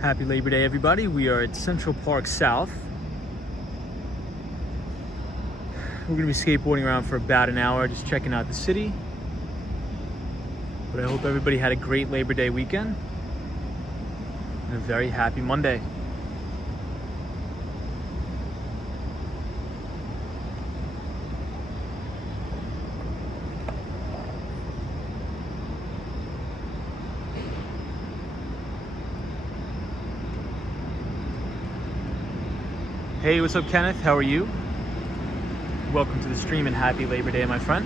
Happy Labor Day, everybody. We are at Central Park South. We're going to be skateboarding around for about an hour, just checking out the city. But I hope everybody had a great Labor Day weekend and a very happy Monday. Hey, what's up, Kenneth? How are you? Welcome to the stream and happy Labor Day, my friend.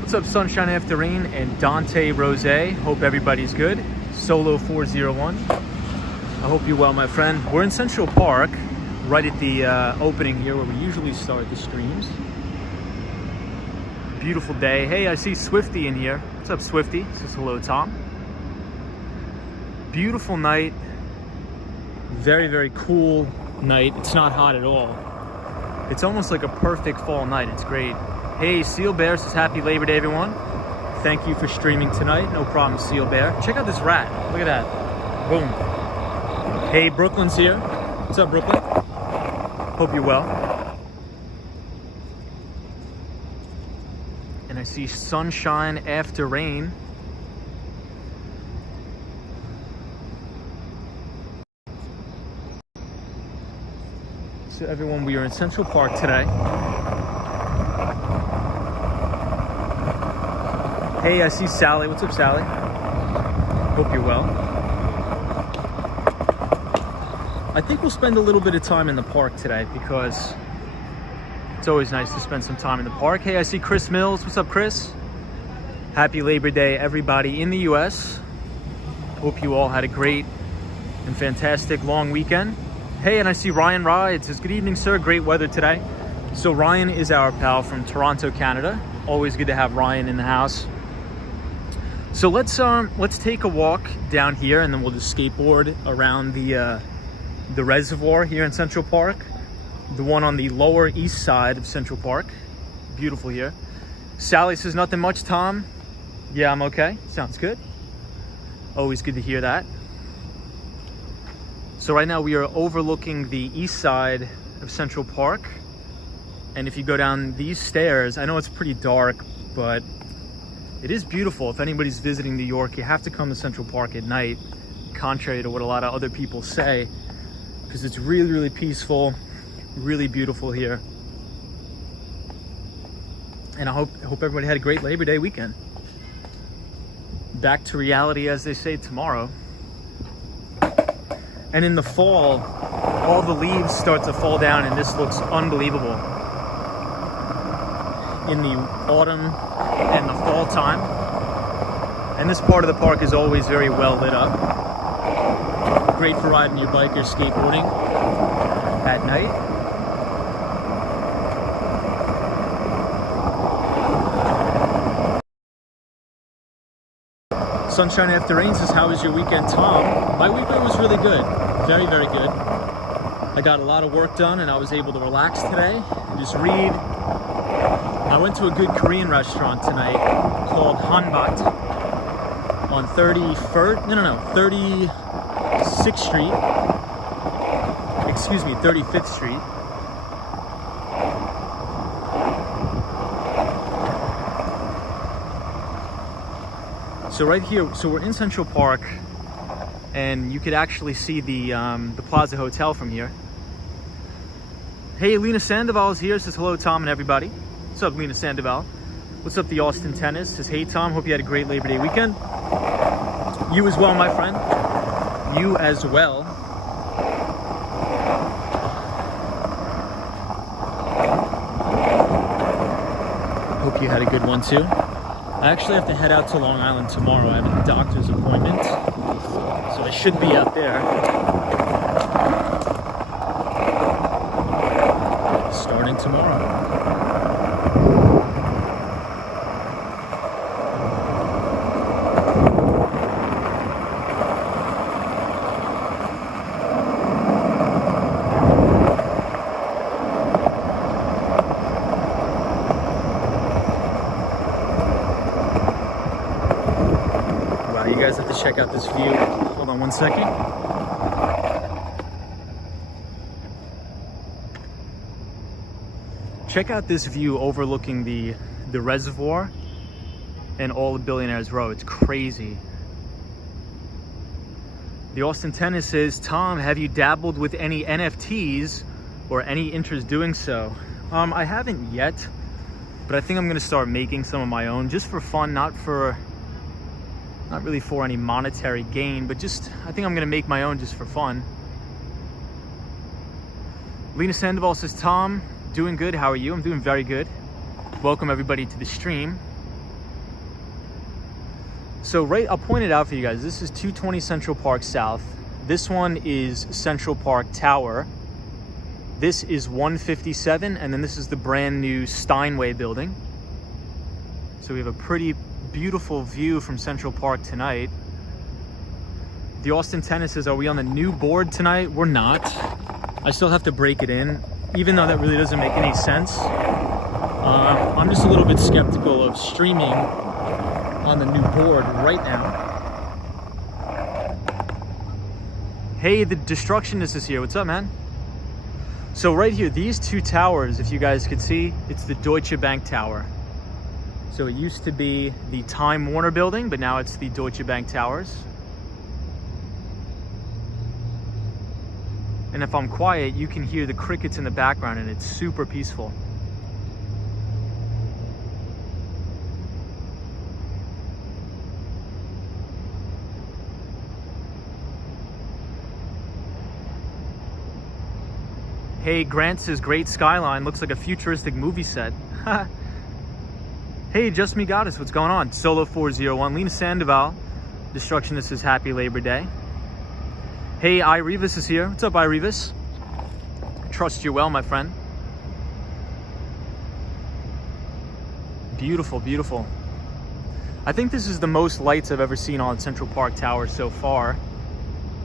What's up, Sunshine After Rain and Dante Rose? Hope everybody's good. Solo 401. I hope you're well, my friend. We're in Central Park, right at the opening here where we usually start the streams. Beautiful day. Hey, I see Swifty in here. What's up, Swifty? Says hello, Tom. Beautiful night. Very, very cool night. It's not hot at all. It's almost like a perfect fall night. It's great. Hey, Seal Bear says happy Labor Day, everyone. Thank you for streaming tonight. No problem, Seal Bear. Check out this rat. Look at that. Boom. Hey, Brooklyn's here. What's up, Brooklyn? Hope you're well. And I see Sunshine After Rain. So everyone, we are in Central Park today. Hey, I see Sally. What's up, Sally? Hope you're well. I think we'll spend a little bit of time in the park today because it's always nice to spend some time in the park. Hey, I see Chris Mills. What's up, Chris? Happy Labor Day, everybody in the US. Hope you all had a great and fantastic long weekend. Hey, and I see Ryan Rides. Says, good evening, sir. Great weather today. So Ryan is our pal from Toronto, Canada. Always good to have Ryan in the house. So let's take a walk down here, and then we'll just skateboard around the reservoir here in Central Park, the one on the lower east side of Central Park. Beautiful here. Sally says nothing much, Tom. Yeah, I'm okay. Sounds good. Always good to hear that. So right now we are overlooking the east side of Central Park. And if you go down these stairs, I know it's pretty dark, but it is beautiful. If anybody's visiting New York, you have to come to Central Park at night, contrary to what a lot of other people say, because it's really, really peaceful, really beautiful here. And I hope everybody had a great Labor Day weekend. Back to reality, as they say, tomorrow. And in the fall, all the leaves start to fall down, and this looks unbelievable. In the autumn and the fall time. And this part of the park is always very well lit up. Great for riding your bike or skateboarding at night. Sunshine After Rain says, how was your weekend, Tom? My weekend was really good. Very, very good. I got a lot of work done and I was able to relax today and just read. I went to a good Korean restaurant tonight called Hanbat on 36th Street. Excuse me, 35th Street. So right here, so we're in Central Park, and you could actually see the Plaza Hotel from here. Hey, Lena Sandoval is here. Says hello, Tom and everybody. What's up, Lena Sandoval? What's up, the Austin Tennis? Says hey, Tom. Hope you had a great Labor Day weekend. You as well, my friend. You as well. Hope you had a good one too. I actually have to head out to Long Island tomorrow. I have a doctor's appointment, so I should be out there starting tomorrow. You guys have to check out this view. Hold on on one second. Check out this view overlooking the reservoir and all of Billionaires Row. It's crazy. The Austin Tennis says, Tom, have you dabbled with any NFTs or any interest doing so? I haven't yet, but I think I'm gonna start making some of my own just for fun, not really for any monetary gain, but just, I think I'm gonna make my own just for fun. Lena Sandoval says, Tom, doing good, how are you? I'm doing very good. Welcome everybody to the stream. So I'll point it out for you guys. This is 220 Central Park South. This one is Central Park Tower. This is 157, and then this is the brand new Steinway building. So we have a pretty beautiful view from Central Park tonight. The Austin Tennis says, are we on the new board tonight? We're not. I still have to break it in, even though that really doesn't make any sense. I'm just a little bit skeptical of streaming on the new board right now. Hey, the Destructionist is here. What's up, man? So right here, these two towers, if you guys could see, it's the Deutsche Bank Tower. So it used to be the Time Warner building, but now it's the Deutsche Bank Towers. And if I'm quiet, you can hear the crickets in the background, and it's super peaceful. Hey, Grant says, great skyline. Looks like a futuristic movie set. Hey, Just Me Goddess, what's going on? Solo 401, Lena Sandoval. Destructionist says, happy Labor Day. Hey, Irevis is here. What's up, Irevis? Trust you well, my friend. Beautiful, beautiful. I think this is the most lights I've ever seen on Central Park Tower so far.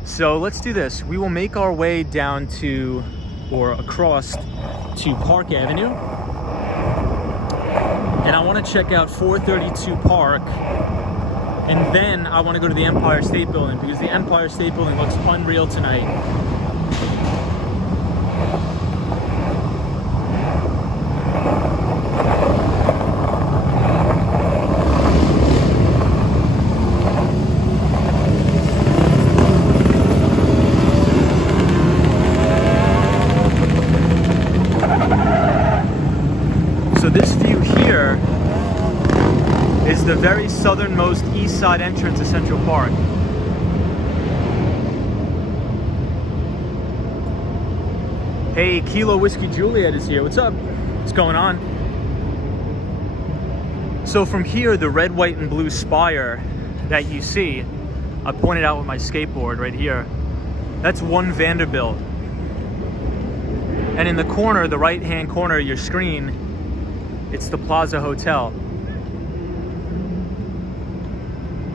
So let's do this. We will make our way down to, or across to Park Avenue. And I want to check out 432 Park. And then I want to go to the Empire State Building because the Empire State Building looks unreal tonight. So this view here is the very southernmost east side entrance of Central Park. Hey, Kilo Whiskey Juliet is here. What's up? What's going on? So from here, the red, white, and blue spire that you see, I pointed out with my skateboard right here, that's One Vanderbilt. And in the corner, the right-hand corner of your screen, it's the Plaza Hotel.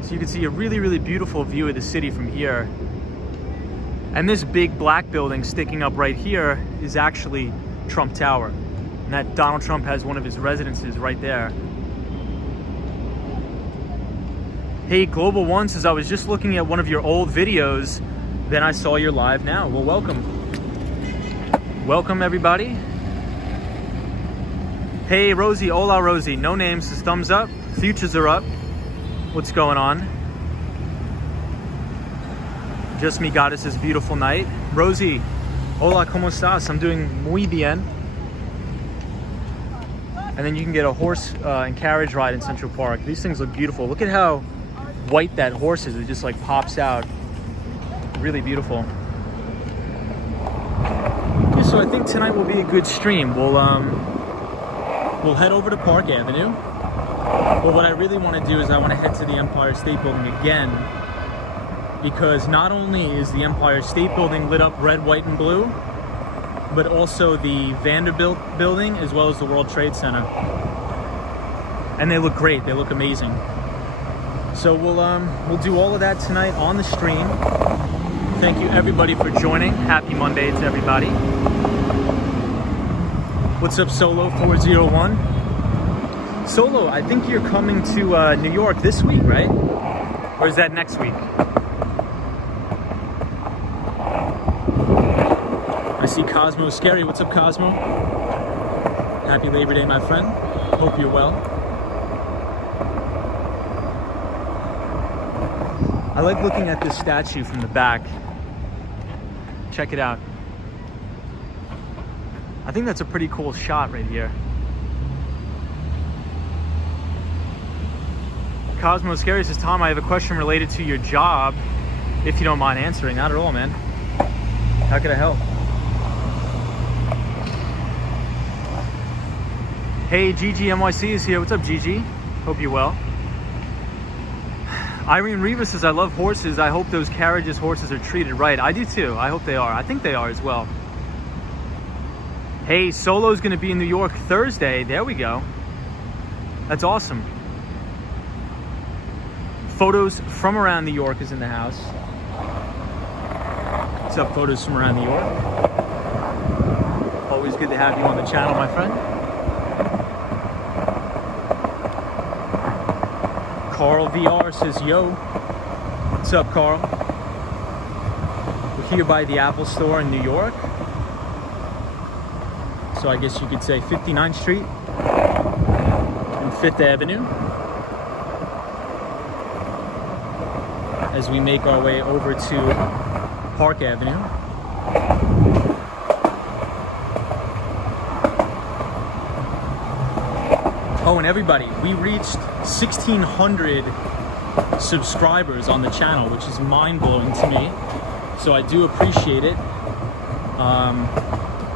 So you can see a really, really beautiful view of the city from here. And this big black building sticking up right here is actually Trump Tower. And that Donald Trump has one of his residences right there. Hey, Global One says, I was just looking at one of your old videos, then I saw you're live now. Well, welcome. Welcome, everybody. Hey, Rosie, hola, Rosie. No name says thumbs up. Futures are up. What's going on? Just Me Goddess says beautiful night. Rosie, hola, ¿cómo estás? I'm doing muy bien. And then you can get a horse and carriage ride in Central Park. These things look beautiful. Look at how white that horse is. It just like pops out. Really beautiful. Okay, so I think tonight will be a good stream. We'll head over to Park Avenue. But what I really want to do is I want to head to the Empire State Building again, because not only is the Empire State Building lit up red, white, and blue, but also the Vanderbilt building as well as the World Trade Center. And they look great. They look amazing. So we'll do all of that tonight on the stream. Thank you everybody for joining. Happy Monday to everybody. What's up, Solo 401? Solo, I think you're coming to New York this week, right? Or is that next week? I see Cosmo Scary. What's up, Cosmo? Happy Labor Day, my friend. Hope you're well. I like looking at this statue from the back. Check it out. I think that's a pretty cool shot right here. Cosmo Scary says, Tom, I have a question related to your job, if you don't mind answering. Not at all, man. How can I help? Hey, Gigi NYC is here. What's up, Gigi? Hope you're well. Irene Rivas says, I love horses. I hope those carriages horses are treated right. I do too. I hope they are. I think they are as well. Hey, Solo's going to be in New York Thursday. There we go. That's awesome. Photos from around New York is in the house. What's up, Photos from around New York? Always good to have you on the channel, my friend. Carl VR says, yo. What's up, Carl? We're here by the Apple Store in New York. So I guess you could say 59th Street and 5th Avenue. As we make our way over to Park Avenue. Oh, and everybody, we reached 1,600 subscribers on the channel, which is mind-blowing to me. So I do appreciate it.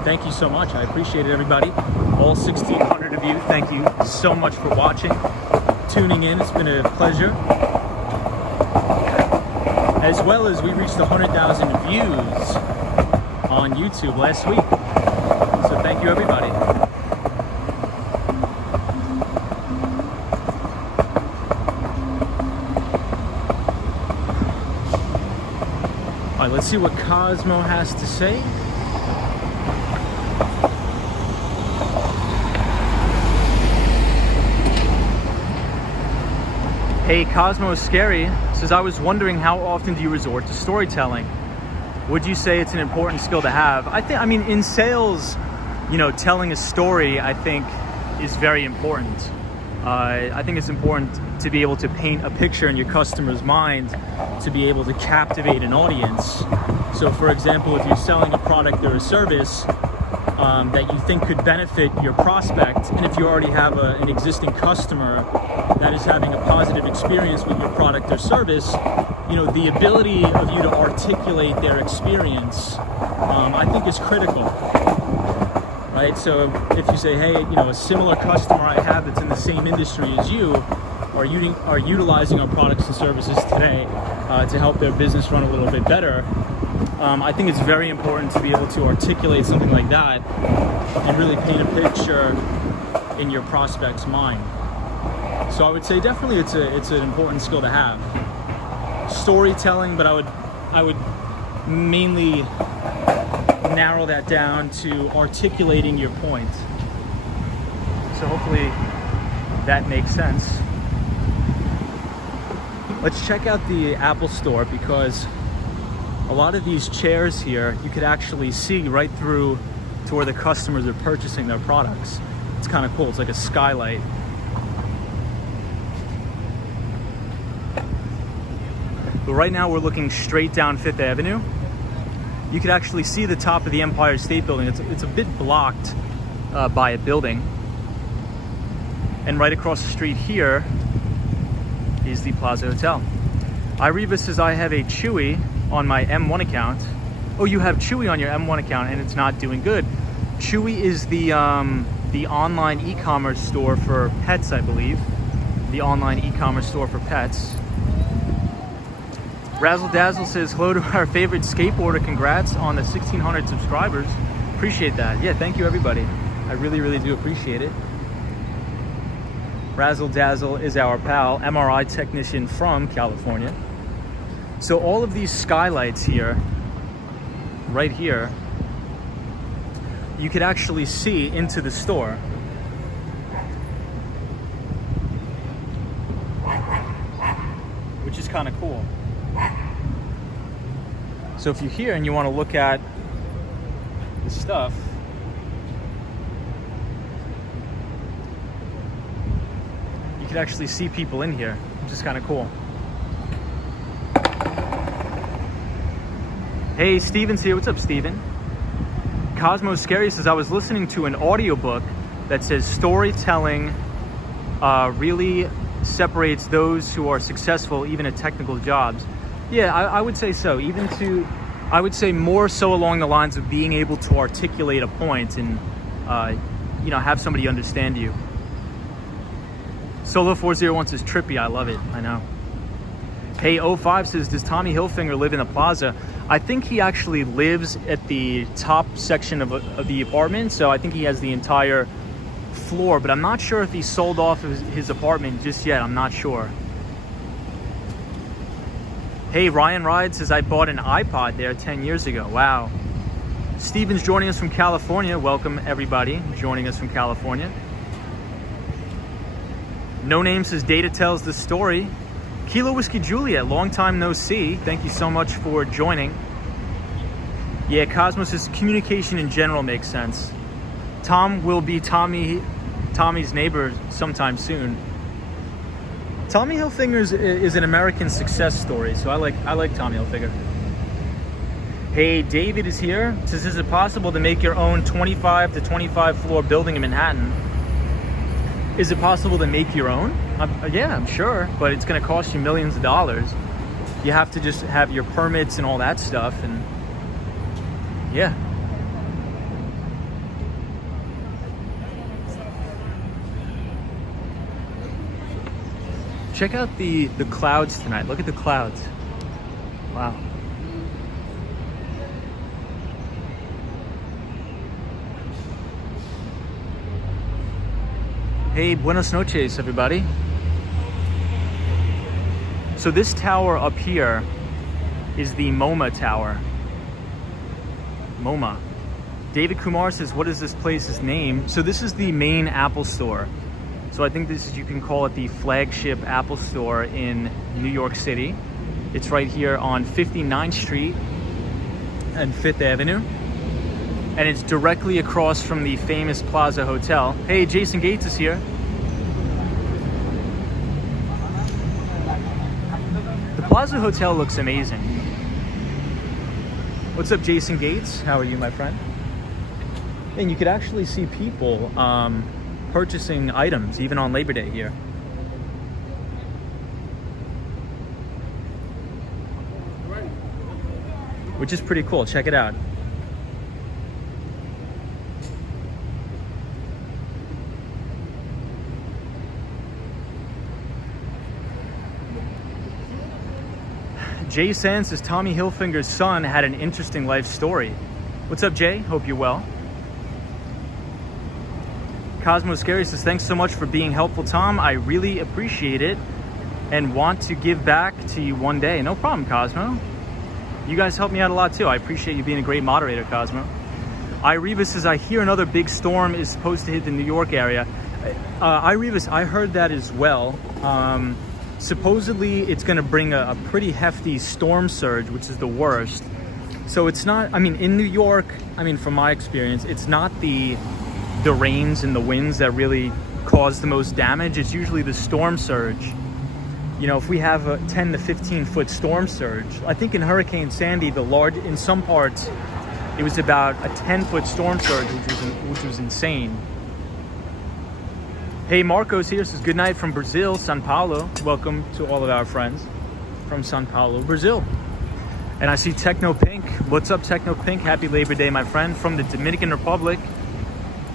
Thank you so much. I appreciate it, everybody. All 1,600 of you, thank you so much for watching, tuning in. It's been a pleasure. As well as we reached 100,000 views on YouTube last week. So thank you, everybody. All right, let's see what Cosmo has to say. Hey, Cosmo Scary says, I was wondering how often do you resort to storytelling? Would you say it's an important skill to have? I mean, in sales, you know, telling a story, I think, is very important. I think it's important to be able to paint a picture in your customer's mind, to be able to captivate an audience. So for example, if you're selling a product or a service that you think could benefit your prospect, and if you already have an existing customer that is having a positive experience with your product or service, you know, the ability of you to articulate their experience, I think is critical. Right? So if you say, hey, you know, a similar customer I have that's in the same industry as you are utilizing our products and services today to help their business run a little bit better, I think it's very important to be able to articulate something like that and really paint a picture in your prospect's mind. So I would say definitely it's an important skill to have. Storytelling, but I would mainly narrow that down to articulating your point. So hopefully that makes sense. Let's check out the Apple Store, because a lot of these chairs here, you could actually see right through to where the customers are purchasing their products. It's kind of cool. It's like a skylight. But right now we're looking straight down 5th Avenue. You could actually see the top of the Empire State Building. It's a bit blocked by a building. And right across the street here is the Plaza Hotel. Ireva says, I have a Chewy on my M1 account. Oh, you have Chewy on your M1 account and it's not doing good. Chewy is the online e-commerce store for pets, I believe. The online e-commerce store for pets. Razzle Dazzle says, hello to our favorite skateboarder. Congrats on the 1,600 subscribers. Appreciate that. Yeah, thank you, everybody. I really, really do appreciate it. Razzle Dazzle is our pal, MRI technician from California. So all of these skylights here, right here, you could actually see into the store. Which is kind of cool. So if you're here and you want to look at the the stuff, you can actually see people in here, which is kind of cool. Hey, Steven's here. What's up, Steven? Cosmo Scary says, I was listening to an audiobook that says storytelling really separates those who are successful even at technical jobs. Yeah, I would say so. I would say more so along the lines of being able to articulate a point and have somebody understand you. Solo 401 says, trippy. I love it. I know. Hey, 05 says, does Tommy Hilfiger live in the plaza? I think he actually lives at the top section of the apartment, so I think he has the entire floor, but I'm not sure if he sold off his apartment just yet. I'm not sure. Hey, Ryan Ride says, I bought an iPod there 10 years ago. Wow. Steven's joining us from California. Welcome, everybody joining us from California. No Name says, Data tells the story. Kilo Whiskey Juliet, long time no see. Thank you so much for joining. Yeah, Cosmos says communication in general makes sense. Tom will be Tommy's neighbor sometime soon. Tommy Hilfiger is an American success story, so I like Tommy Hilfiger. Hey, David is here. Says, is it possible to make your own 25 to 25 floor building in Manhattan? Is it possible to make your own? Yeah, I'm sure, but it's going to cost you millions of dollars. You have to just have your permits and all that stuff, and yeah. Check out the clouds tonight. Look at the clouds. Wow. Hey, buenas noches, everybody. So this tower up here is the MoMA Tower. MoMA. David Kumar says, what is this place's name? So this is the main Apple store. So I think this is, you can call it the flagship Apple store in New York City. It's right here on 59th Street and 5th Avenue. And it's directly across from the famous Plaza Hotel. Hey, Jason Gates is here. The Plaza Hotel looks amazing. What's up, Jason Gates? How are you, my friend? And you could actually see people purchasing items even on Labor Day here. Which is pretty cool. Check it out. Jay Sands says, Tommy Hilfiger's son had an interesting life story. What's up, Jay? Hope you're well. Cosmo Scary says, thanks so much for being helpful, Tom. I really appreciate it and want to give back to you one day. No problem, Cosmo. You guys help me out a lot too. I appreciate you being a great moderator, Cosmo. Irivas says, I hear another big storm is supposed to hit the New York area. Irivas, I heard that as well. Supposedly it's going to bring a pretty hefty storm surge, which is the worst. So it's not, I mean, in New York, I mean, from my experience, it's not the rains and the winds that really cause the most damage. It's usually the storm surge. You know, if we have a 10 to 15 foot storm surge, I think in Hurricane Sandy, in some parts, it was about a 10-foot storm surge, which was insane. Hey, Marcos here says, good night from Brazil, Sao Paulo. Welcome to all of our friends from Sao Paulo, Brazil. And I see Techno Pink. What's up, Techno Pink? Happy Labor Day, my friend, from the Dominican Republic.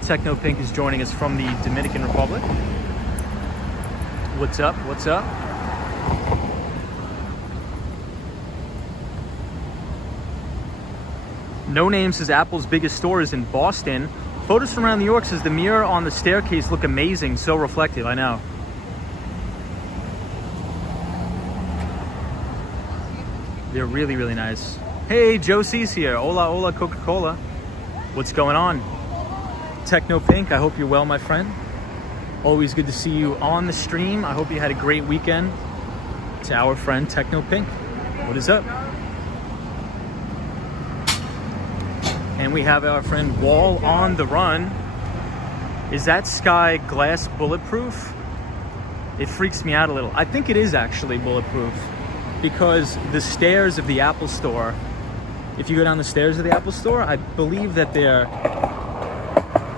Techno Pink is joining us from the Dominican Republic. What's up? What's up? No Name says Apple's biggest store is in Boston. Photos from around New York says the mirror on the staircase look amazing, so reflective. I know. They're really, really nice. Hey, Josie's here. Hola, hola, Coca-Cola. What's going on? Techno Pink, I hope you're well, my friend. Always good to see you on the stream. I hope you had a great weekend. To our friend Techno Pink. What is up? And we have our friend Wall on the run. Is that sky glass bulletproof? It freaks me out a little. I think it is actually bulletproof because the stairs of the Apple Store, if you go down the stairs of the Apple Store, I believe that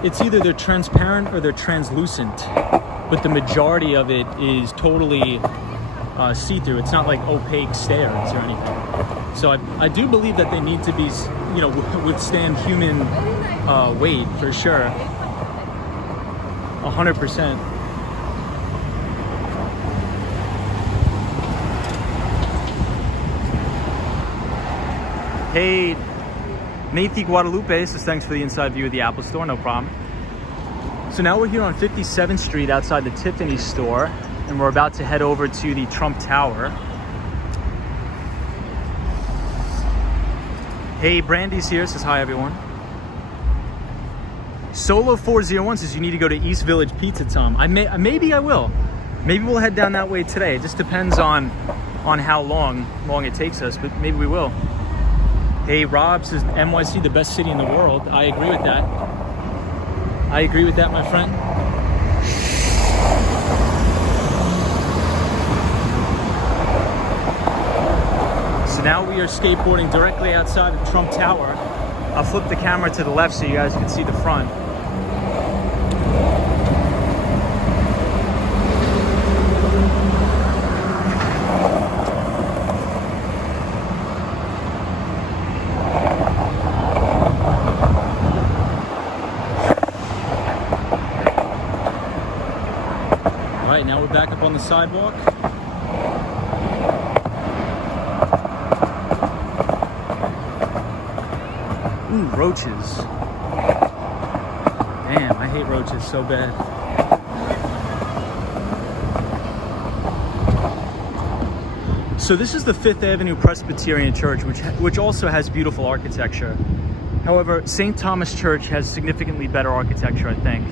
it's either they're transparent or they're translucent, but the majority of it is totally see-through. It's not like opaque stairs or anything. So I do believe that they need to be, withstand human weight for sure. 100%. Hey, Nathy Guadalupe says thanks for the inside view of the Apple Store, no problem. So now we're here on 57th Street outside the Tiffany store, and we're about to head over to the Trump Tower. Hey, Brandy's here, says hi everyone. Solo 401 says you need to go to East Village Pizza, Tom. Maybe I will. Maybe we'll head down that way today. It just depends on how long it takes us, but maybe we will. Hey, Rob says NYC the best city in the world. I agree with that. I agree with that, my friend. So now we are skateboarding directly outside of Trump Tower. I'll flip the camera to the left so you guys can see the front. All right, now we're back up on the sidewalk. Ooh, roaches. Damn, I hate roaches so bad. So this is the Fifth Avenue Presbyterian Church, which also has beautiful architecture. However, St. Thomas Church has significantly better architecture, I think.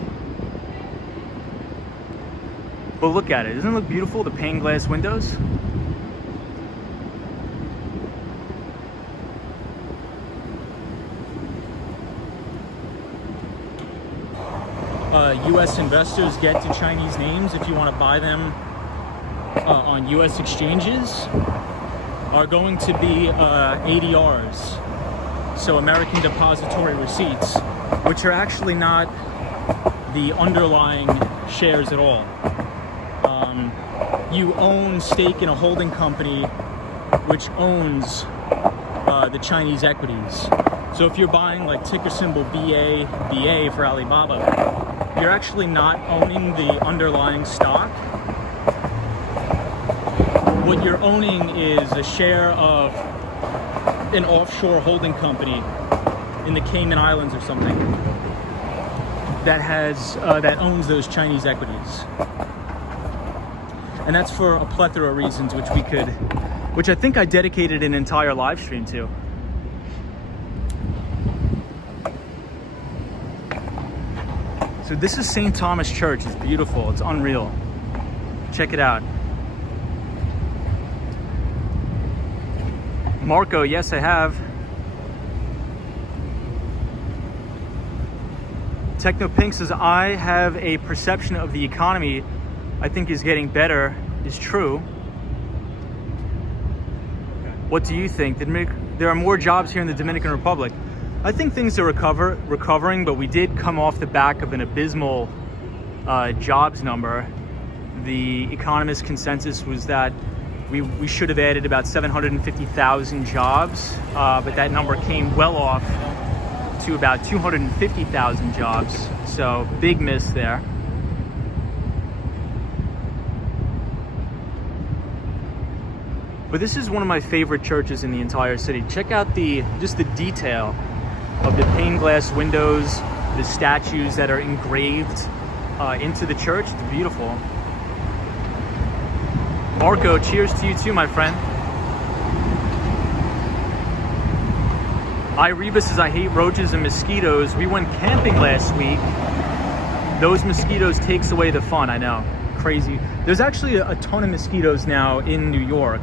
But look at it. Doesn't it look beautiful, the pane glass windows? U.S. investors get to Chinese names if you want to buy them on U.S. exchanges are going to be ADRs, so American Depository Receipts, which are actually not the underlying shares at all. You own stake in a holding company which owns the Chinese equities. So if you're buying like ticker symbol BA for Alibaba, you're actually not owning the underlying stock. What you're owning is a share of an offshore holding company in the Cayman Islands or something that owns those Chinese equities. And that's for a plethora of reasons, which I think I dedicated an entire live stream to. So this is St. Thomas Church. It's beautiful. It's unreal. Check it out. Marco, yes, I have. Techno Pink says, I have a perception of the economy I think is getting better is true. What do you think? There are more jobs here in the Dominican Republic. I think things are recovering, but we did come off the back of an abysmal jobs number. The economist consensus was that we should have added about 750,000 jobs, but that number came well off to about 250,000 jobs. So big miss there. But this is one of my favorite churches in the entire city. Check out just the detail of the pane glass windows, the statues that are engraved into the church. It's beautiful. Marco, cheers to you too, my friend. Reba says, I hate roaches and mosquitoes. We went camping last week. Those mosquitoes takes away the fun, I know. Crazy. There's actually a ton of mosquitoes now in New York.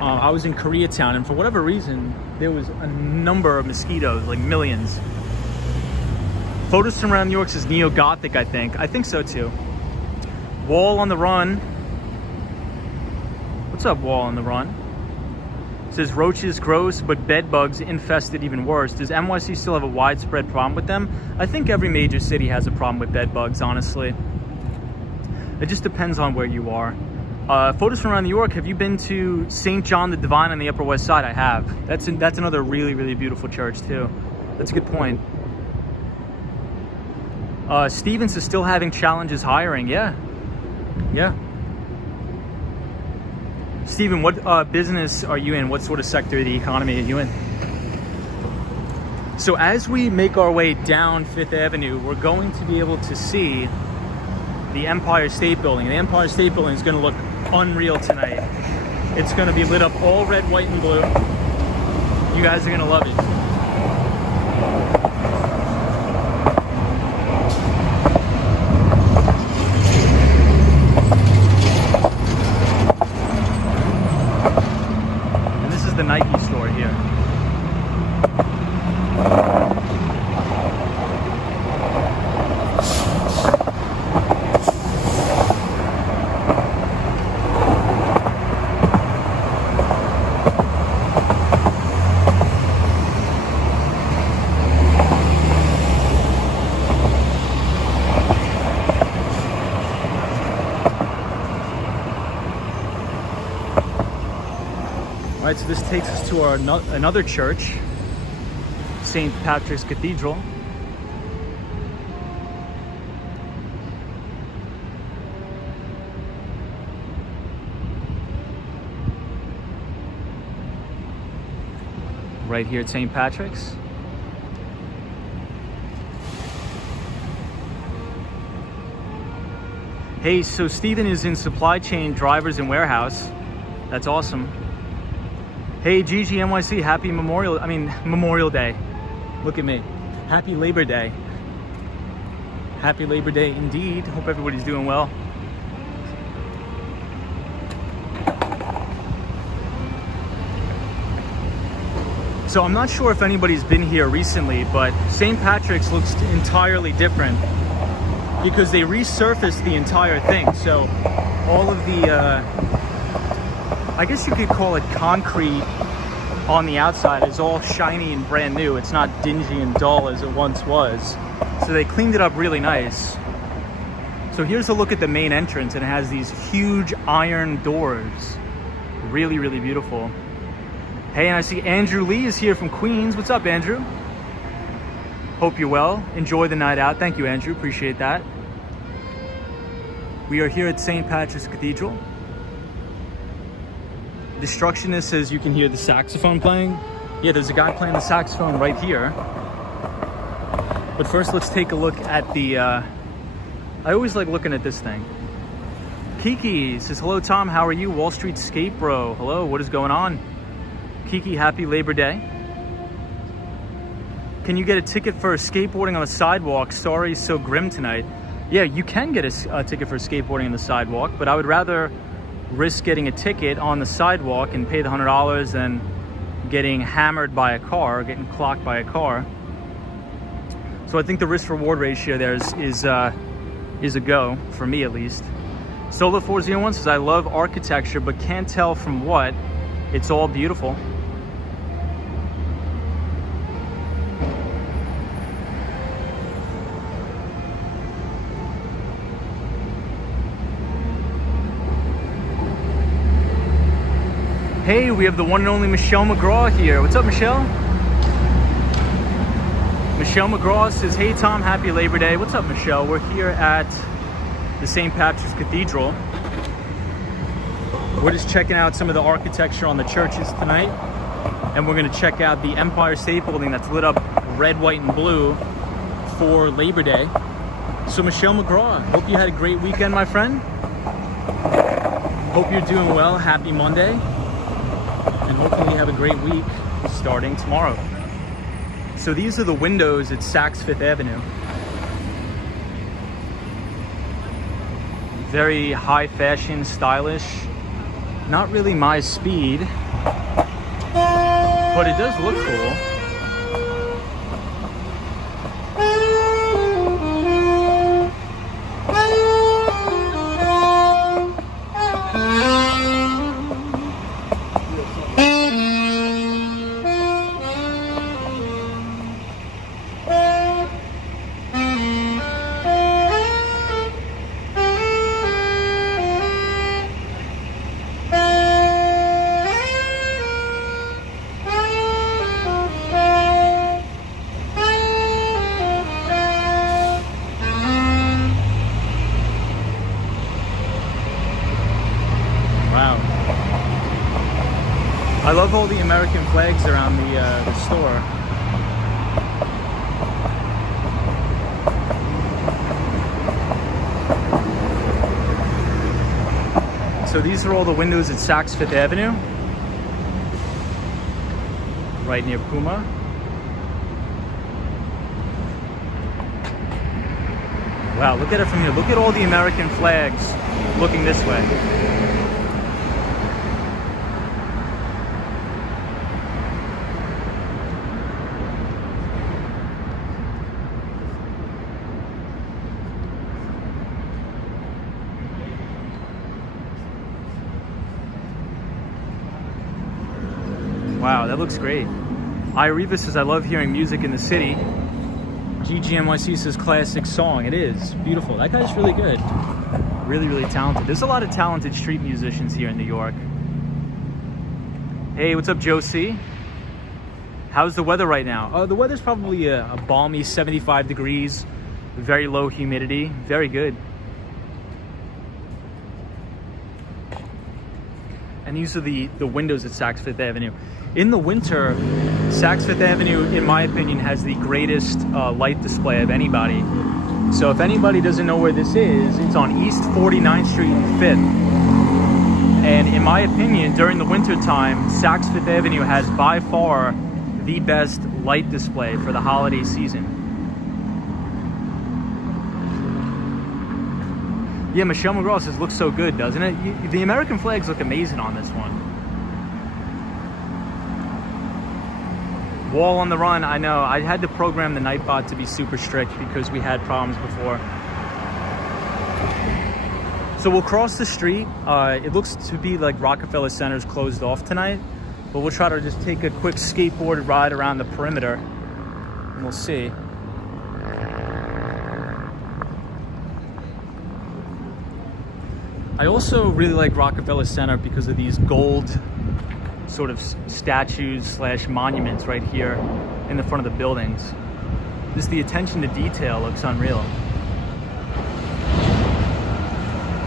I was in Koreatown, and for whatever reason, there was a number of mosquitoes, like millions. Photos from around New York says neo-Gothic, I think. I think so too. Wall on the Run. What's up, Wall on the Run? It says roaches gross, but bed bugs infested even worse. Does NYC still have a widespread problem with them? I think every major city has a problem with bed bugs, honestly. It just depends on where you are. Photos from around New York. Have you been to St. John the Divine on the Upper West Side? I have. That's another really, really beautiful church too. That's a good point. Stevens is still having challenges hiring. Yeah. Steven, what business are you in? What sort of sector of the economy are you in? So as we make our way down Fifth Avenue, we're going to be able to see the Empire State Building. The Empire State Building is going to look unreal tonight. It's going to be lit up all red, white, and blue. You guys are going to love it. And this is the Nike store here. All right, so this takes us to our another church, St. Patrick's Cathedral. Right here at St. Patrick's. Hey, so Stephen is in supply chain, drivers, and warehouse. That's awesome. Hey, Gigi NYC, happy Memorial Day. Look at me. Happy Labor Day. Happy Labor Day indeed. Hope everybody's doing well. So I'm not sure if anybody's been here recently, but St. Patrick's looks entirely different because they resurfaced the entire thing. So all of the, I guess you could call it concrete on the outside is all shiny and brand new. It's not dingy and dull as it once was. So they cleaned it up really nice. So here's a look at the main entrance, and it has these huge iron doors. Really, really beautiful. Hey, and I see Andrew Lee is here from Queens. What's up, Andrew? Hope you're well. Enjoy the night out. Thank you, Andrew. Appreciate that. We are here at St. Patrick's Cathedral. Destructionist says you can hear the saxophone playing. Yeah, there's a guy playing the saxophone right here. But first, let's take a look at the, I always like looking at this thing. Kiki says, hello, Tom, how are you? Wall Street Skate Bro. Hello, what is going on? Kiki, happy Labor Day. Can you get a ticket for skateboarding on the sidewalk? Sorry, so grim tonight. Yeah, you can get a ticket for skateboarding on the sidewalk, but I would rather risk getting a ticket on the sidewalk and pay the $100 than getting hammered by a car, getting clocked by a car. So I think the risk-reward ratio there is a go, for me at least. Solo401 says, I love architecture, but can't tell from what. It's all beautiful. Hey, we have the one and only Michelle McGraw here. What's up, Michelle? Michelle McGraw says, hey, Tom, happy Labor Day. What's up, Michelle? We're here at the St. Patrick's Cathedral. We're just checking out some of the architecture on the churches tonight. And we're going to check out the Empire State Building that's lit up red, white, and blue for Labor Day. So, Michelle McGraw, hope you had a great weekend, my friend. Hope you're doing well. Happy Monday. And hopefully you have a great week starting tomorrow. So these are the windows at Saks Fifth Avenue. Very high fashion, stylish. Not really my speed. But it does look cool. Wow. I love all the American flags around the store. So these are all the windows at Saks Fifth Avenue, right near Puma. Wow, look at it from here. Look at all the American flags looking this way. Wow, that looks great. Iariva says, I love hearing music in the city. GGNYC says, classic song. It is beautiful. That guy's really good. Really, really talented. There's a lot of talented street musicians here in New York. Hey, what's up, Joe C? How's the weather right now? The weather's probably a balmy 75 degrees, very low humidity. Very good. And these are the windows at Saks Fifth Avenue. In the winter, Saks Fifth Avenue, in my opinion, has the greatest light display of anybody. So if anybody doesn't know where this is, it's on East 49th Street and 5th. And in my opinion, during the winter time, Saks Fifth Avenue has by far the best light display for the holiday season. Yeah, Michelle McGraw says, looks so good, doesn't it? The American flags look amazing on this one. Wall on the run, I know. I had to program the Nightbot to be super strict because we had problems before. So we'll cross the street. It looks to be like Rockefeller Center's closed off tonight, but we'll try to just take a quick skateboard ride around the perimeter and we'll see. I also really like Rockefeller Center because of these gold sort of statues slash monuments right here in the front of the buildings. Just the attention to detail looks unreal.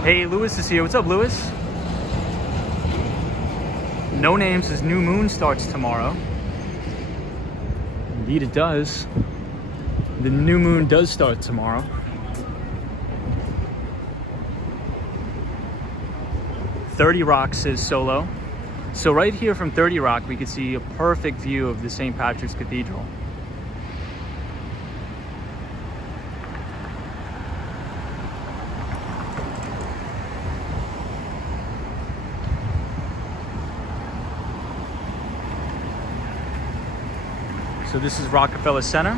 Hey, Lewis is here. What's up, Lewis? No Name says New Moon starts tomorrow. Indeed it does. The new moon does start tomorrow. Thirty Rock says Solo. So right here from 30 Rock, we could see a perfect view of the St. Patrick's Cathedral. So this is Rockefeller Center.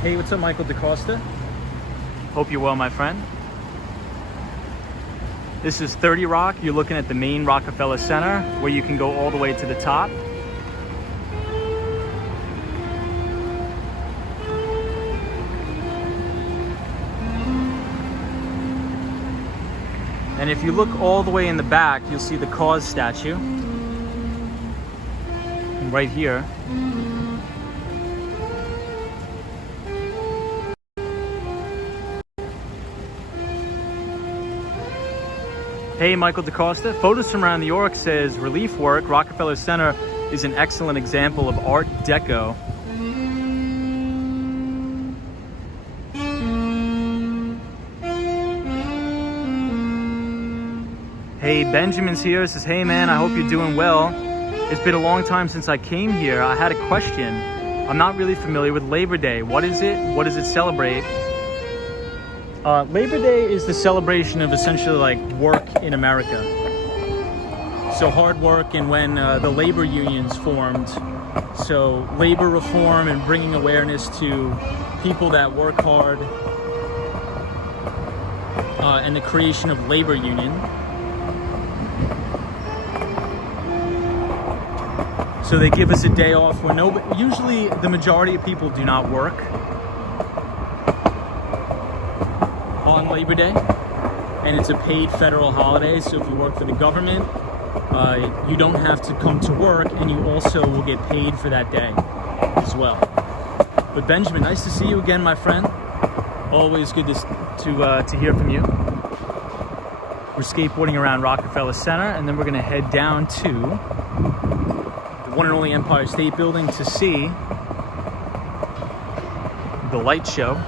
Hey, what's up, Michael DaCosta? Hope you're well, my friend. This is 30 Rock. You're looking at the main Rockefeller Center where you can go all the way to the top. And if you look all the way in the back, you'll see the Cause statue. And right here. Hey, Michael DaCosta. Photos from around New York says relief work. Rockefeller Center is an excellent example of Art Deco. Hey, Benjamin's here. Says, hey man, I hope you're doing well. It's been a long time since I came here. I had a question. I'm not really familiar with Labor Day. What is it? What does it celebrate? Labor Day is the celebration of essentially like work in America. So hard work and when the labor unions formed. So labor reform and bringing awareness to people that work hard, and the creation of labor union. So they give us a day off when usually the majority of people do not work on Labor Day, and it's a paid federal holiday. So if you work for the government, you don't have to come to work, and you also will get paid for that day as well. But Benjamin, nice to see you again, my friend. Always good to hear from you. We're skateboarding around Rockefeller Center, and then we're gonna head down to the one and only Empire State Building to see the light show.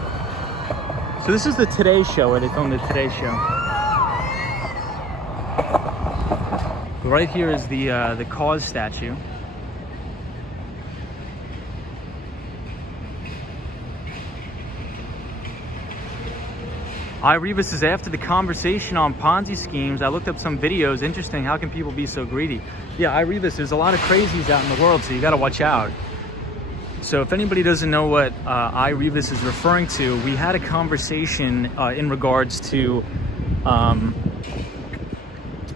So this is the Today Show, where they filmed the Today Show. Right here is the Cause statue. iRivas says, after the conversation on Ponzi schemes, I looked up some videos. Interesting, how can people be so greedy? Yeah, iRivas, there's a lot of crazies out in the world, so you gotta watch out. So if anybody doesn't know what iRivas is referring to, we had a conversation in regards to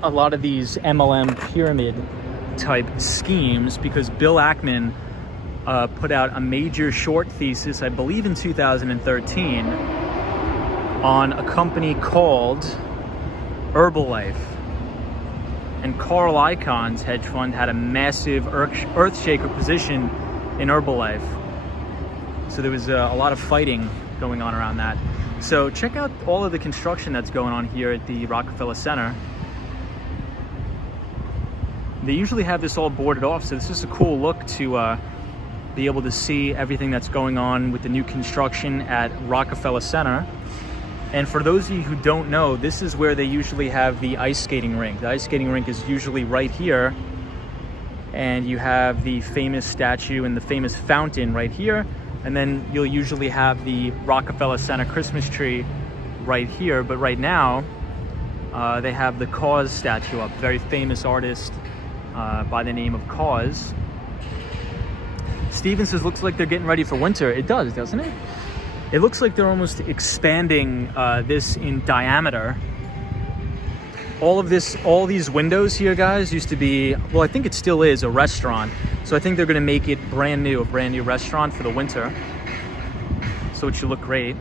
a lot of these MLM pyramid type schemes, because Bill Ackman put out a major short thesis, I believe in 2013, on a company called Herbalife. And Carl Icahn's hedge fund had a massive earthshaker position in Herbalife. So there was a lot of fighting going on around that. So check out all of the construction that's going on here at the Rockefeller Center. They usually have this all boarded off, so this is a cool look to be able to see everything that's going on with the new construction at Rockefeller Center. And for those of you who don't know, this is where they usually have the ice skating rink. The ice skating rink is usually right here, and you have the famous statue and the famous fountain right here, and then you'll usually have the Rockefeller Center Christmas tree right here. But right now, they have the Cause statue up, very famous artist by the name of Cause. Steven says, looks like they're getting ready for winter. It does, doesn't it? It looks like they're almost expanding this in diameter. All these windows here, guys, used to be, well, I think it still is a restaurant. So I think they're gonna make it a brand new restaurant for the winter. So it should look great.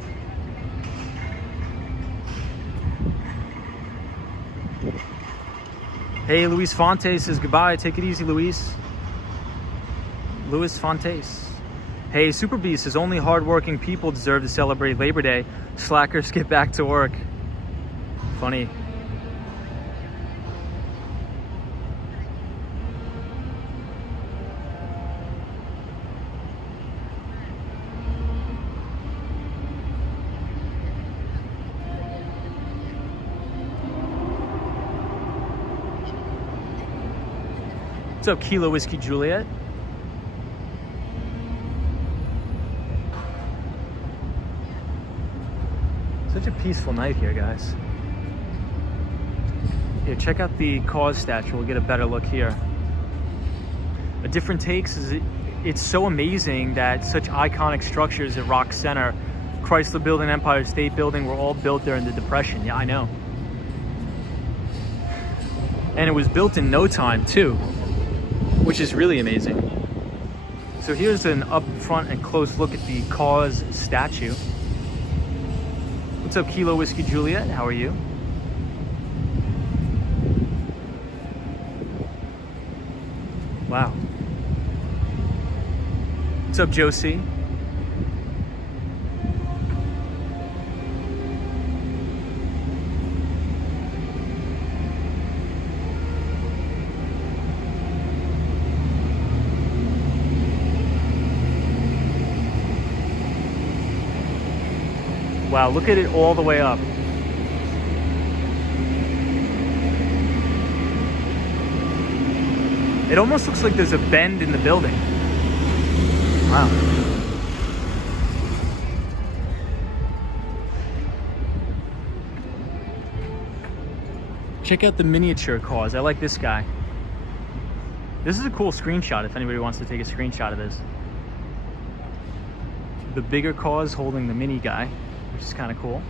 Hey, Luis Fontes says goodbye. Take it easy, Luis. Luis Fontes. Hey, Super Beast says only hardworking people deserve to celebrate Labor Day. Slackers get back to work. Funny. What's up, Kilo Whiskey Juliet? Such a peaceful night here, guys. Here, check out the Cause statue. We'll get a better look here. A different takes is it's so amazing that such iconic structures at Rock Center, Chrysler Building, Empire State Building, were all built during the Depression. Yeah, I know. And it was built in no time, too, which is really amazing. So here's an up front and close look at the Cause statue. What's up, Kilo Whiskey Juliet? How are you? Wow. What's up, Josie? Wow, look at it all the way up. It almost looks like there's a bend in the building. Wow. Check out the miniature Cause. I like this guy. This is a cool screenshot if anybody wants to take a screenshot of this. The bigger cause holding the mini guy, which is kind of cool.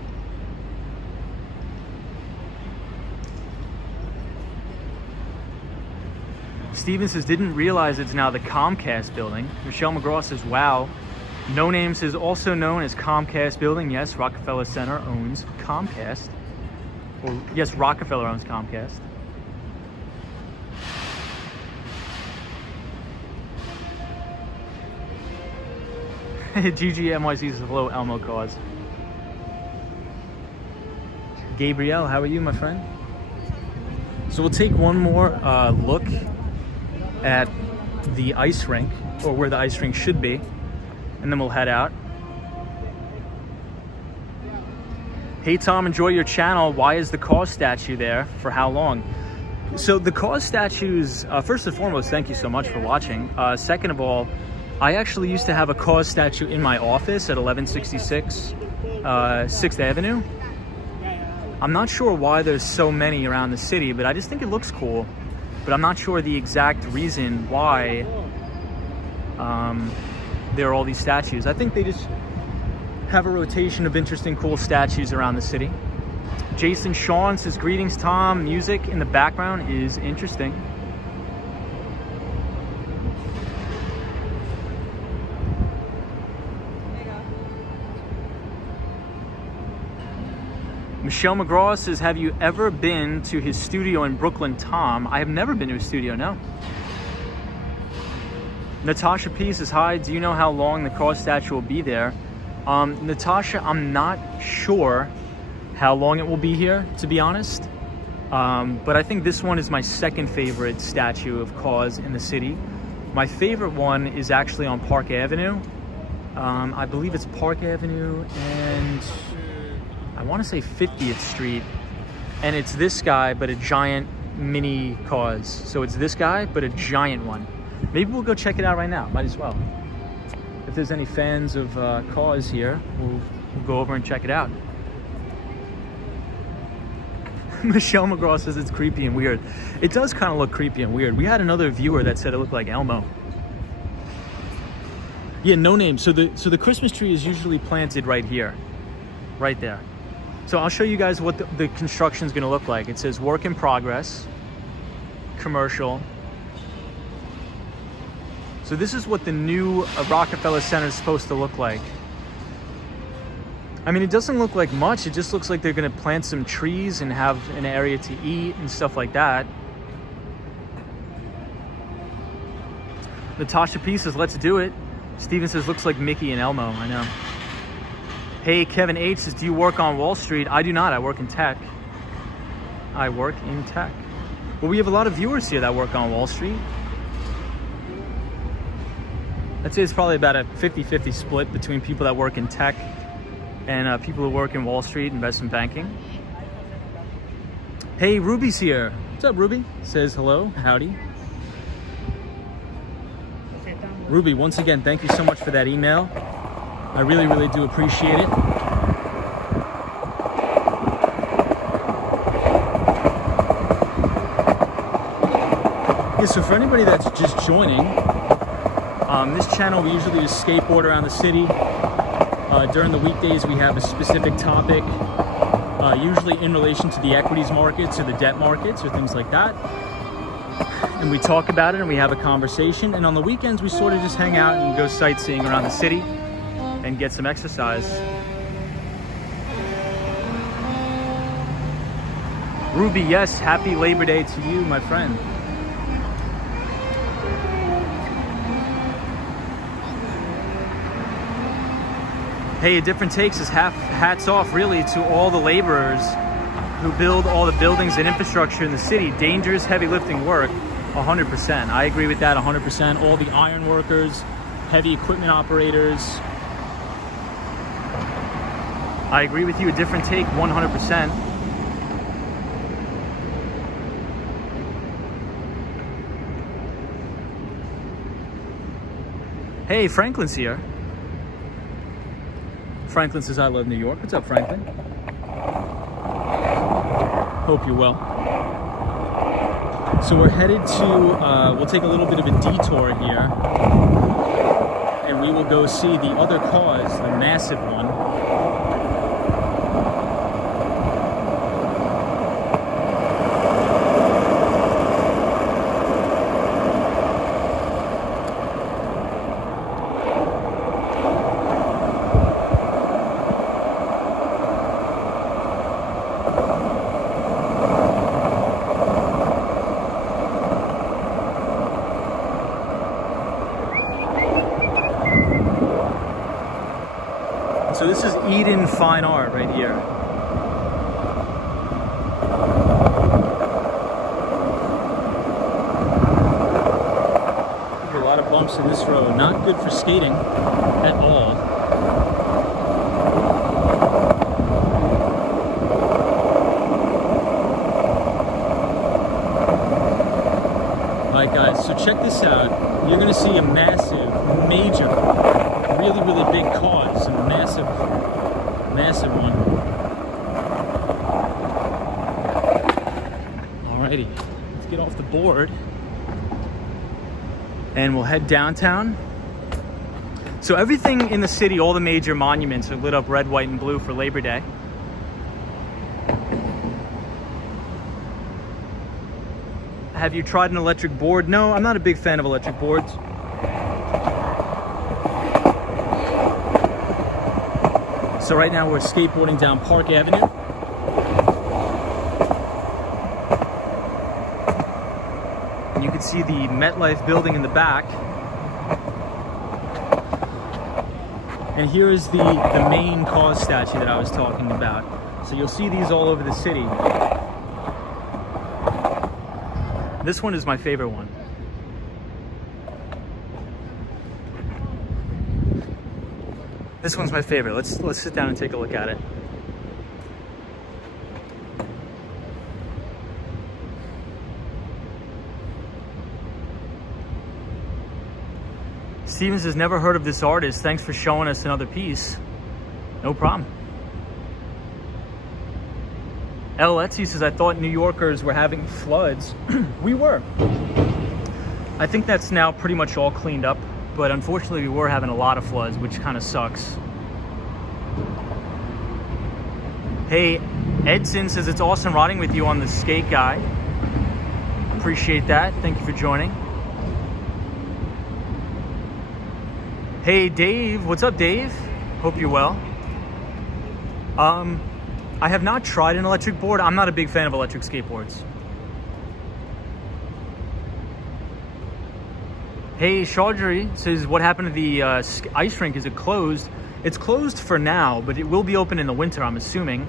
Steven says, didn't realize it's now the Comcast building. Michelle McGraw says, wow. No Name says, also known as Comcast building. Yes, Rockefeller Center owns Comcast. Or yes, Rockefeller owns Comcast. GGMYC says, hello, Elmo Cause. Gabriel, how are you, my friend? So we'll take one more look at the ice rink, or where the ice rink should be, and then we'll head out. Hey Tom, enjoy your channel. Why is the cause statue there? For how long? So the cause statues, first and foremost, thank you so much for watching. Second of all, I actually used to have a cause statue in my office at 1166 6th Avenue. I'm not sure why there's so many around the city, but I just think it looks cool. But I'm not sure the exact reason why there are all these statues. I think they just have a rotation of interesting, cool statues around the city. Jason Sean says, greetings, Tom. Music in the background is interesting. Michelle McGraw says, have you ever been to his studio in Brooklyn, Tom? I have never been to his studio, no. Natasha P says, hi, do you know how long the cause statue will be there? Natasha, I'm not sure how long it will be here, to be honest. But I think this one is my second favorite statue of cause in the city. My favorite one is actually on Park Avenue. I believe it's Park Avenue and I want to say 50th Street, and it's this guy, but a giant mini cause. So it's this guy, but a giant one. Maybe we'll go check it out right now. Might as well. If there's any fans of cause here, we'll go over and check it out. Michelle McGraw says it's creepy and weird. It does kind of look creepy and weird. We had another viewer that said it looked like Elmo. Yeah, No Name. So the Christmas tree is usually planted right here, right there. So I'll show you guys what the construction is going to look like. It says work in progress, commercial. So this is what the new Rockefeller Center is supposed to look like. I mean, it doesn't look like much. It just looks like they're going to plant some trees and have an area to eat and stuff like that. Natasha P says, let's do it. Steven says, looks like Mickey and Elmo. I know. Hey, Kevin H says, do you work on Wall Street? I do not. I work in tech. I work in tech. Well, we have a lot of viewers here that work on Wall Street. I'd say it's probably about a 50-50 split between people that work in tech and people who work in Wall Street, investment banking. Hey, Ruby's here. What's up, Ruby? Says hello, howdy. Ruby, once again, thank you so much for that email. I really, really do appreciate it. Yeah, so for anybody that's just joining, this channel, we usually just skateboard around the city. During the weekdays, we have a specific topic, usually in relation to the equities markets or the debt markets or things like that. And we talk about it and we have a conversation. And on the weekends, we sort of just hang out and go sightseeing around the city and get some exercise. Ruby, yes, happy Labor Day to you, my friend. Hey, A Different Take says hats off really to all the laborers who build all the buildings and infrastructure in the city. Dangerous, heavy lifting work, 100%. I agree with that 100%. All the iron workers, heavy equipment operators. I agree with you, A Different Take, 100%. Hey, Franklin's here. Franklin says, I love New York. What's up, Franklin? Hope you're well. So we're headed to, we'll take a little bit of a detour here, and we will go see the other cause, the massive one. So this is Eden Fine Art right here. There are a lot of bumps in this road. Not good for skating at all. Alright guys, so check this out. You're gonna see a massive, major, really big cause, and a massive one. Alrighty, let's get off the board and we'll head downtown. So everything in the city, all the major monuments are lit up red, white, and blue for Labor Day. Have you tried an electric board? No, I'm not a big fan of electric boards. So right now we're skateboarding down Park Avenue. And you can see the MetLife building in the back. And here is the main cause statue that I was talking about. So you'll see these all over the city. This one is my favorite one. This one's my favorite. Let's sit down and take a look at it. Stevens has never heard of this artist. Thanks for showing us another piece. No problem. El Etsy says, I thought New Yorkers were having floods. We were. I think that's now pretty much all cleaned up. But unfortunately, we were having a lot of floods, which kind of sucks. Hey, Edson says, it's awesome riding with you on the skate guy. Appreciate that. Thank you for joining. Hey, Dave. What's up, Dave? Hope you're well. I have not tried an electric board. I'm not a big fan of electric skateboards. Hey, Chaudhry says, what happened to the ice rink? Is it closed? It's closed for now, but it will be open in the winter, I'm assuming.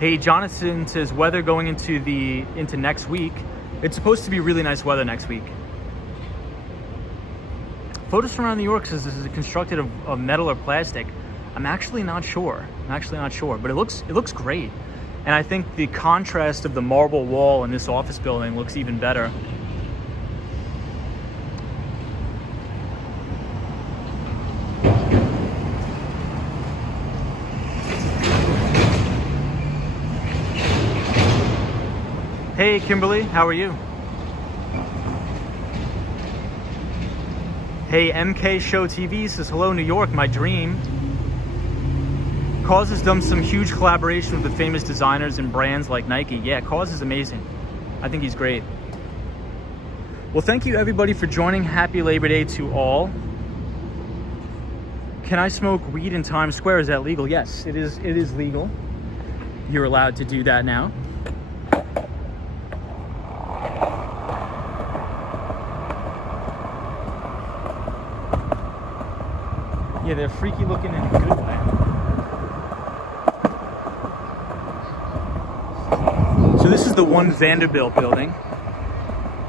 Hey, Jonathan says, weather going into next week. It's supposed to be really nice weather next week. Photos from around New York says this is constructed of metal or plastic. I'm actually not sure. But it looks great. And I think the contrast of the marble wall in this office building looks even better. Hey, Kimberly, how are you? Hey, MK Show TV says, hello, New York, my dream. Cause has done some huge collaboration with the famous designers and brands like Nike. Yeah, Cause is amazing. I think he's great. Well, thank you everybody for joining. Happy Labor Day to all. Can I smoke weed in Times Square? Is that legal? Yes, it is legal. You're allowed to do that now. Yeah, they're freaky looking in a good way. So this is the One Vanderbilt building.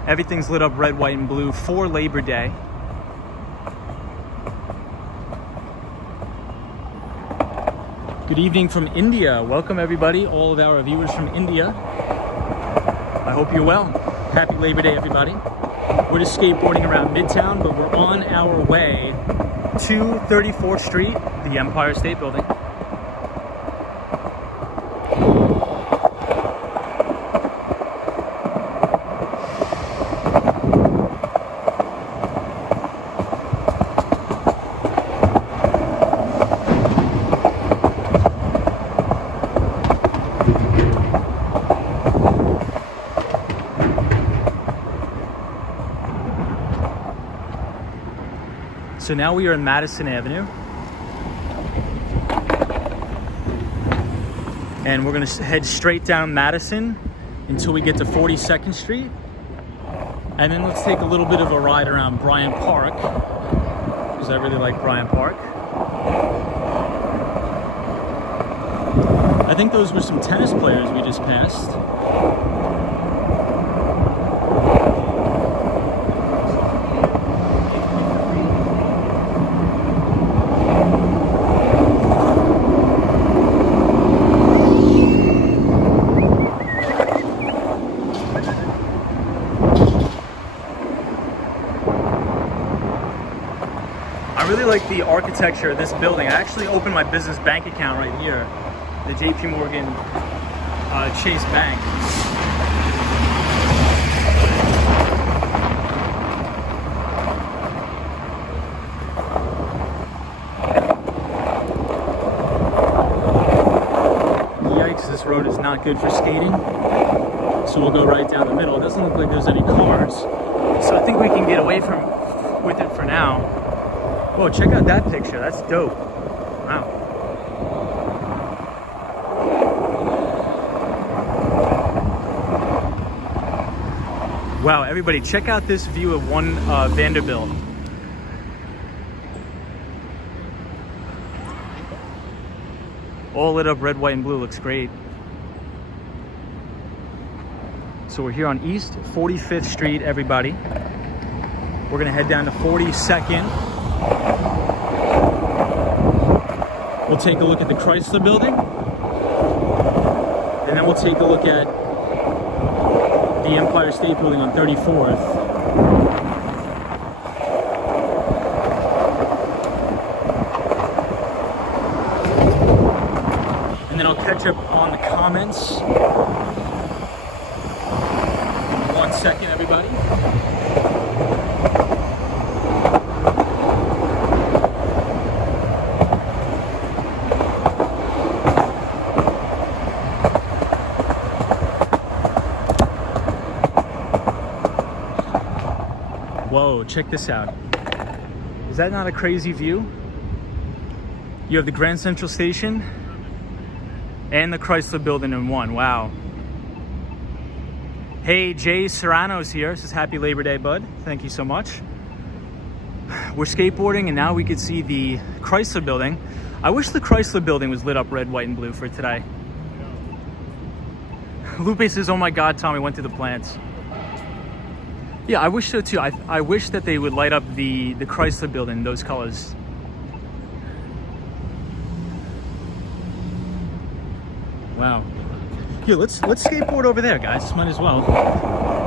Everything's lit up red, white, and blue for Labor Day. Good evening from India. Welcome everybody, all of our viewers from India. I hope you're well. Happy Labor Day, everybody. We're just skateboarding around Midtown, but we're on our way to 34th Street, the Empire State Building. So now we are in Madison Avenue. And we're gonna head straight down Madison until we get to 42nd Street. And then let's take a little bit of a ride around Bryant Park, because I really like Bryant Park. I think those were some tennis players we just passed. I really like the architecture of this building. I actually opened my business bank account right here, the JP Morgan Chase Bank. Yikes, this road is not good for skating. So we'll go right down the middle. It doesn't look like there's any cars. So I think we can get away with it for now. Whoa, check out that picture. That's dope. Wow. Wow, everybody, check out this view of One Vanderbilt. All lit up red, white, and blue. Looks great. So we're here on East 45th Street, everybody. We're gonna head down to 42nd. We'll take a look at the Chrysler Building. And then we'll take a look at the Empire State Building on 34th. And then I'll catch up on the comments. 1 second, everybody. Whoa, check this out. Is that not a crazy view? You have the Grand Central Station and the Chrysler Building in one. Wow. Hey, Jay Serrano's here. Says happy Labor Day, bud. Thank you so much. We're skateboarding and now we could see the Chrysler Building. I wish the Chrysler Building was lit up red, white, and blue for today. Lupe says, oh my God, Tommy went to the plants. Yeah, I wish so too. I wish that they would light up the Chrysler Building, those colors. Wow. Here, let's skateboard over there, guys. Might as well.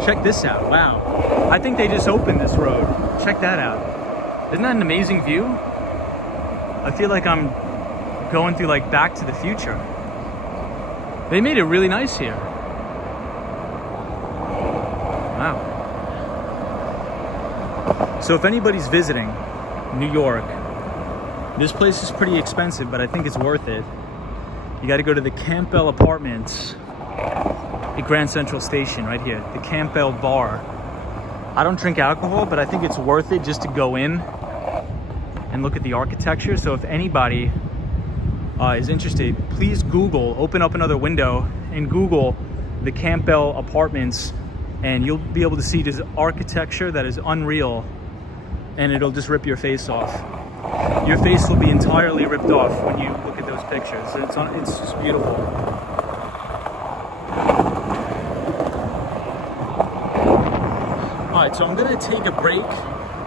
Check this out. Wow. I think they just opened this road. Check that out. Isn't that an amazing view? I feel like I'm going through like Back to the Future. They made it really nice here. Wow. So if anybody's visiting New York, this place is pretty expensive, but I think it's worth it. You got to go to the Campbell Apartments at Grand Central Station right here, the Campbell Bar. I don't drink alcohol, but I think it's worth it just to go in and look at the architecture. So if anybody is interested, please Google, open up another window and Google the Campbell Apartments, and you'll be able to see this architecture that is unreal, and it'll just rip your face off. Your face will be entirely ripped off when you look at those pictures. It's just beautiful. All right, so I'm gonna take a break.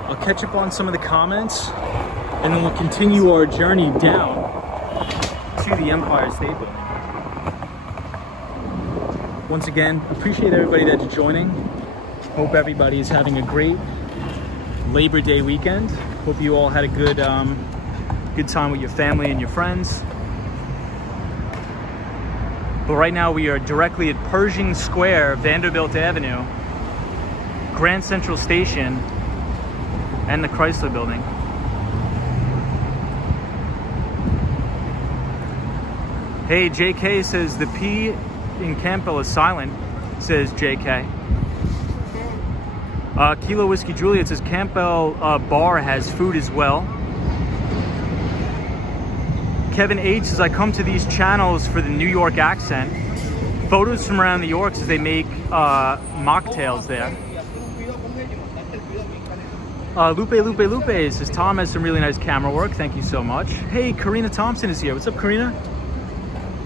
I'll catch up on some of the comments, and then we'll continue our journey down to the Empire State Building. Once again, appreciate everybody that's joining. Hope everybody is having a great Labor Day weekend. Hope you all had a good time with your family and your friends. But right now we are directly at Pershing Square, Vanderbilt Avenue, Grand Central Station, and the Chrysler Building. Hey, JK says the P in Campbell is silent, says JK. Kilo Whiskey Juliet says Campbell Bar has food as well. Kevin H says I come to these channels for the New York accent. Photos from around New York says they make mocktails there. Lupe says Tom has some really nice camera work. Thank you so much. Hey, Karina Thompson is here. What's up, Karina?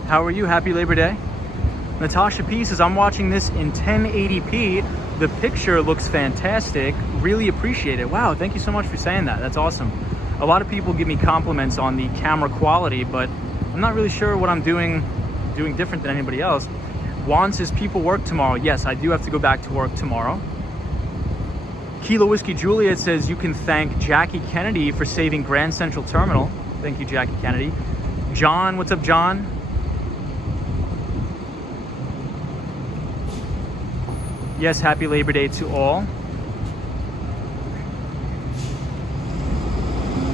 How are you? Happy Labor Day. Natasha P says I'm watching this in 1080p. The picture looks fantastic. Really appreciate it. Wow, thank you so much for saying that. That's awesome. A lot of people give me compliments on the camera quality, but I'm not really sure what I'm doing different than anybody else. Juan says people work tomorrow. Yes, I do have to go back to work tomorrow. Kilo Whiskey Juliet says you can thank Jackie Kennedy for saving Grand Central Terminal. Thank you, Jackie Kennedy. John, what's up, John? Yes, happy Labor Day to all.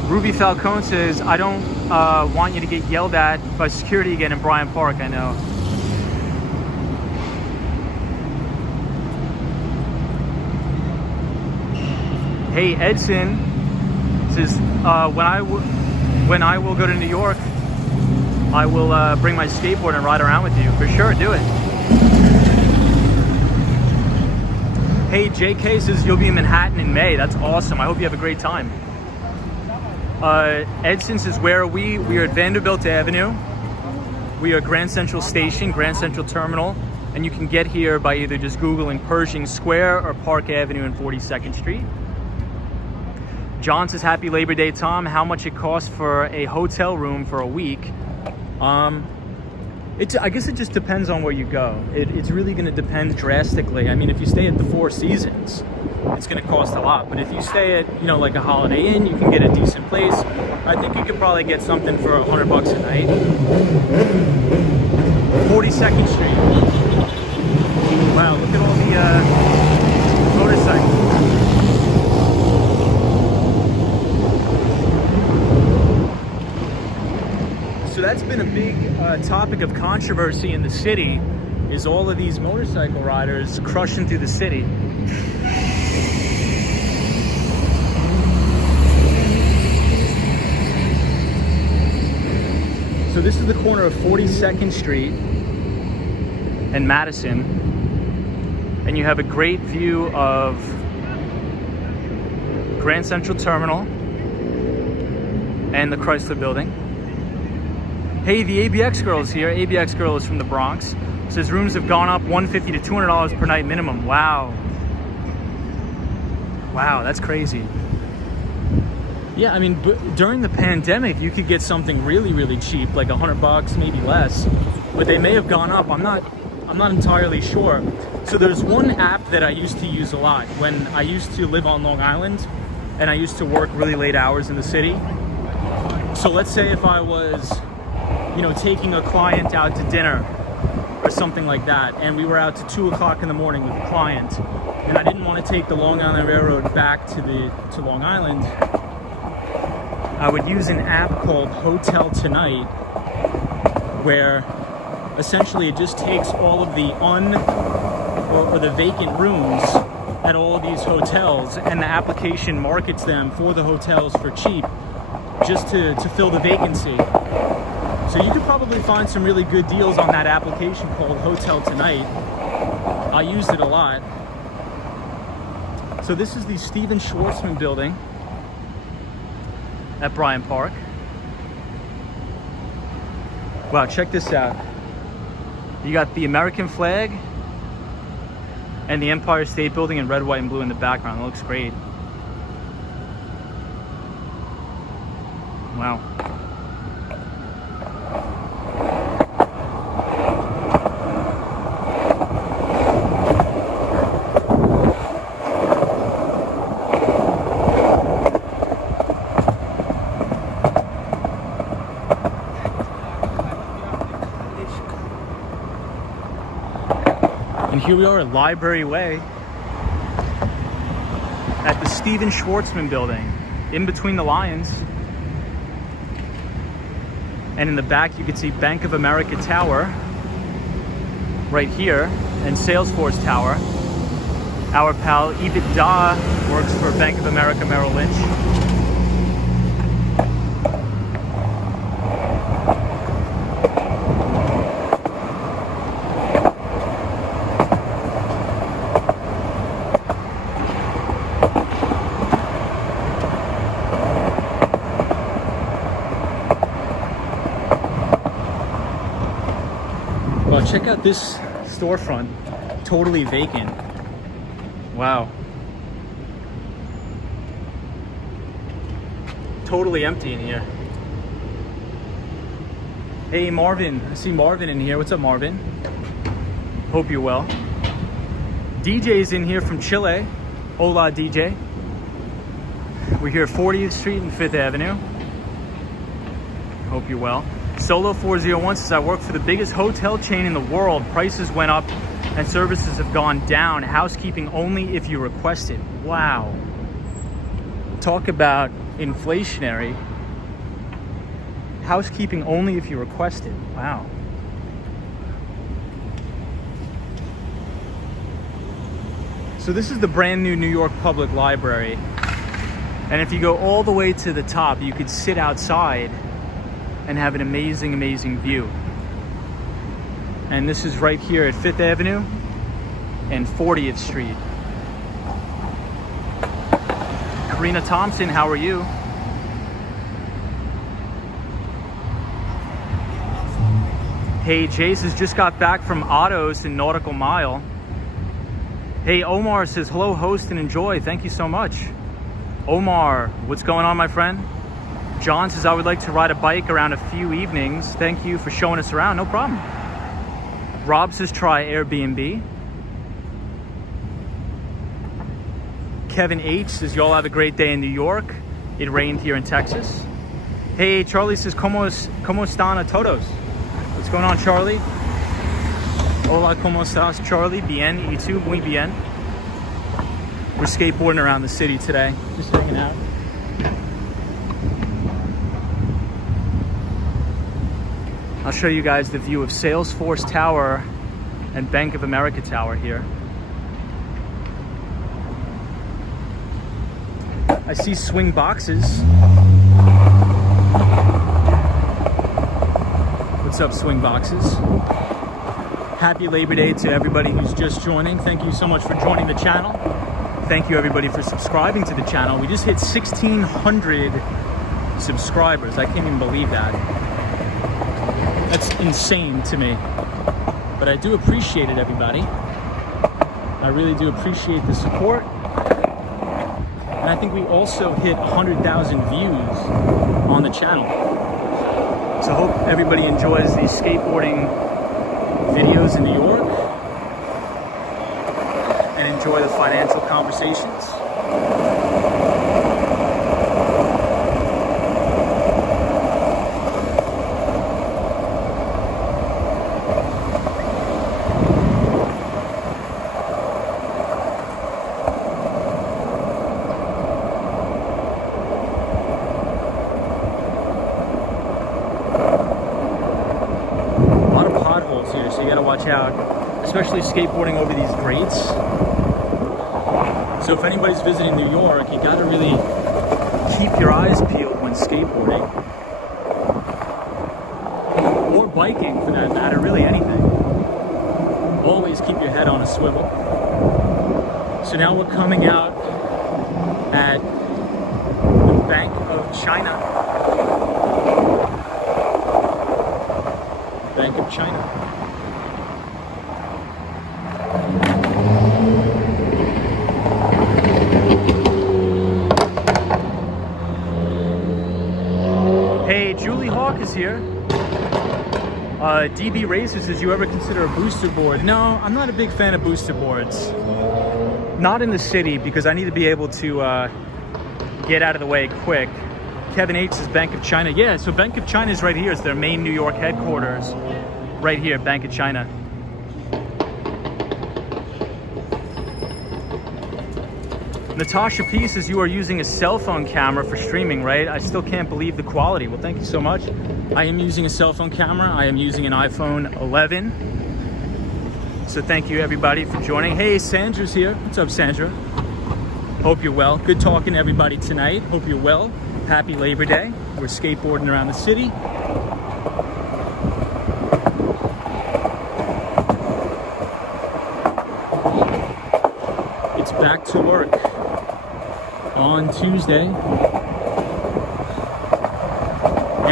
Ruby Falcone says, I don't want you to get yelled at by security again in Bryant Park, I know. Hey, Edson says, when I will go to New York, I will bring my skateboard and ride around with you. For sure, do it. Hey, JK says you'll be in Manhattan in May. That's awesome. I hope you have a great time. Edson says, where are we? We are at Vanderbilt Avenue. We are Grand Central Station, Grand Central Terminal. And you can get here by either just Googling Pershing Square or Park Avenue and 42nd Street. John says, happy Labor Day, Tom. How much it costs for a hotel room for a week? I guess it just depends on where you go. It's really going to depend drastically. I mean, if you stay at the Four Seasons, it's going to cost a lot. But if you stay at, like a Holiday Inn, you can get a decent place. I think you could probably get something for $100 a night. 42nd Street. Wow, look at all the motorcycles. So that's been a big topic of controversy in the city, is all of these motorcycle riders crushing through the city. So this is the corner of 42nd Street and Madison, and you have a great view of Grand Central Terminal and the Chrysler Building. Hey, the ABX girl is here. ABX girl is from the Bronx. Says rooms have gone up $150 to $200 per night minimum. Wow. Wow, that's crazy. Yeah, I mean, during the pandemic, you could get something really, really cheap, like $100, maybe less. But they may have gone up. I'm not entirely sure. So there's one app that I used to use a lot when I used to live on Long Island and I used to work really late hours in the city. So let's say if I was, taking a client out to dinner or something like that, and we were out to 2 o'clock in the morning with the client, and I didn't want to take the Long Island Railroad back to Long Island, I would use an app called Hotel Tonight, where essentially it just takes all of the or the vacant rooms at all of these hotels, and the application markets them for the hotels for cheap, just to fill the vacancy. So you could probably find some really good deals on that application called Hotel Tonight. I used it a lot. So this is the Stephen Schwarzman building at Bryant Park. Wow, check this out. You got the American flag and the Empire State Building in red, white, and blue in the background. It looks great. Wow. And here we are at Library Way at the Stephen Schwarzman building, in between the Lions. And in the back, you can see Bank of America Tower right here and Salesforce Tower. Our pal EBITDA works for Bank of America Merrill Lynch. Well, check out this storefront, totally vacant. Wow. Totally empty in here. Hey Marvin, I see Marvin in here. What's up, Marvin? Hope you're well. DJ's in here from Chile. Hola, DJ. We're here at 40th Street and 5th Avenue. Hope you're well. Solo 401 says, I work for the biggest hotel chain in the world. Prices went up and services have gone down. Housekeeping only if you request it. Wow. Talk about inflationary. Housekeeping only if you request it. Wow. So this is the brand new New York Public Library. And if you go all the way to the top, you could sit outside and have an amazing, amazing view. And this is right here at 5th Avenue and 40th Street. Karina Thompson, how are you? Hey, Jace has just got back from Otto's in Nautical Mile. Hey, Omar says, hello, host and enjoy. Thank you so much. Omar, what's going on, my friend? John says, I would like to ride a bike around a few evenings. Thank you for showing us around. No problem. Rob says, try Airbnb. Kevin H says, y'all have a great day in New York. It rained here in Texas. Hey, Charlie says, ¿Cómo están a todos? What's going on, Charlie? Hola, ¿cómo estás, Charlie? Bien, y tú? Muy bien. We're skateboarding around the city today, just hanging out. I'll show you guys the view of Salesforce Tower and Bank of America Tower here. I see swing boxes. What's up, swing boxes? Happy Labor Day to everybody who's just joining. Thank you so much for joining the channel. Thank you everybody for subscribing to the channel. We just hit 1,600 subscribers. I can't even believe that. That's insane to me. But I do appreciate it, everybody. I really do appreciate the support. And I think we also hit 100,000 views on the channel. So I hope everybody enjoys these skateboarding videos in New York and enjoy the financial conversations. So you gotta watch out, especially skateboarding over these grates. So if anybody's visiting New York, you gotta really keep your eyes peeled when skateboarding. Or biking for that matter, really anything. Always keep your head on a swivel. So now we're coming out at the Bank of China. Bank of China. Hey, Julie Hawk is here. DB Racer says, you ever consider a booster board? No, I'm not a big fan of booster boards. Not in the city, because I need to be able to get out of the way quick. Kevin H says Bank of China. Yeah, so Bank of China is right here. It's their main New York headquarters. Right here, Bank of China. Natasha P says, you are using a cell phone camera for streaming, right? I still can't believe the quality. Well, thank you so much. I am using a cell phone camera. I am using an iPhone 11. So thank you everybody for joining. Hey, Sandra's here. What's up, Sandra? Hope you're well. Good talking to everybody tonight. Hope you're well. Happy Labor Day. We're skateboarding around the city. It's back to work on Tuesday.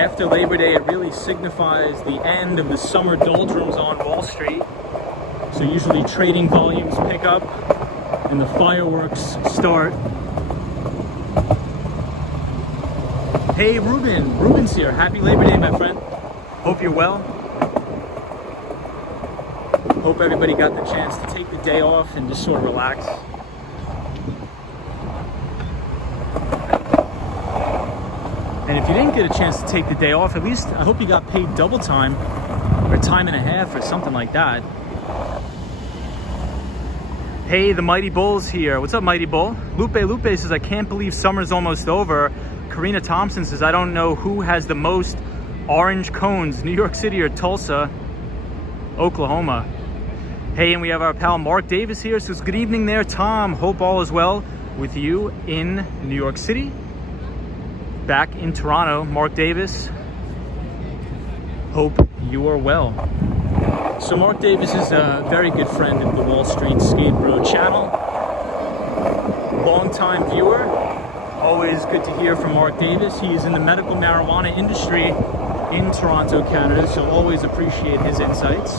After Labor Day, it really signifies the end of the summer doldrums on Wall Street. So usually trading volumes pick up and the fireworks start. Hey, Ruben. Ruben's here. Happy Labor Day, my friend. Hope you're well. Hope everybody got the chance to take the day off and just sort of relax. And if you didn't get a chance to take the day off, at least I hope you got paid double time or time and a half or something like that. Hey, the Mighty Bull's here. What's up, Mighty Bull? Lupe says, I can't believe summer's almost over. Karina Thompson says, I don't know who has the most orange cones, New York City or Tulsa, Oklahoma. Hey, and we have our pal Mark Davis here. Says, good evening there, Tom. Hope all is well with you in New York City. Back in Toronto, Mark Davis. Hope you are well. So Mark Davis is a very good friend of the Wall Street Skate Bro channel. Long-time viewer. Always good to hear from Mark Davis. He is in the medical marijuana industry in Toronto, Canada, so always appreciate his insights.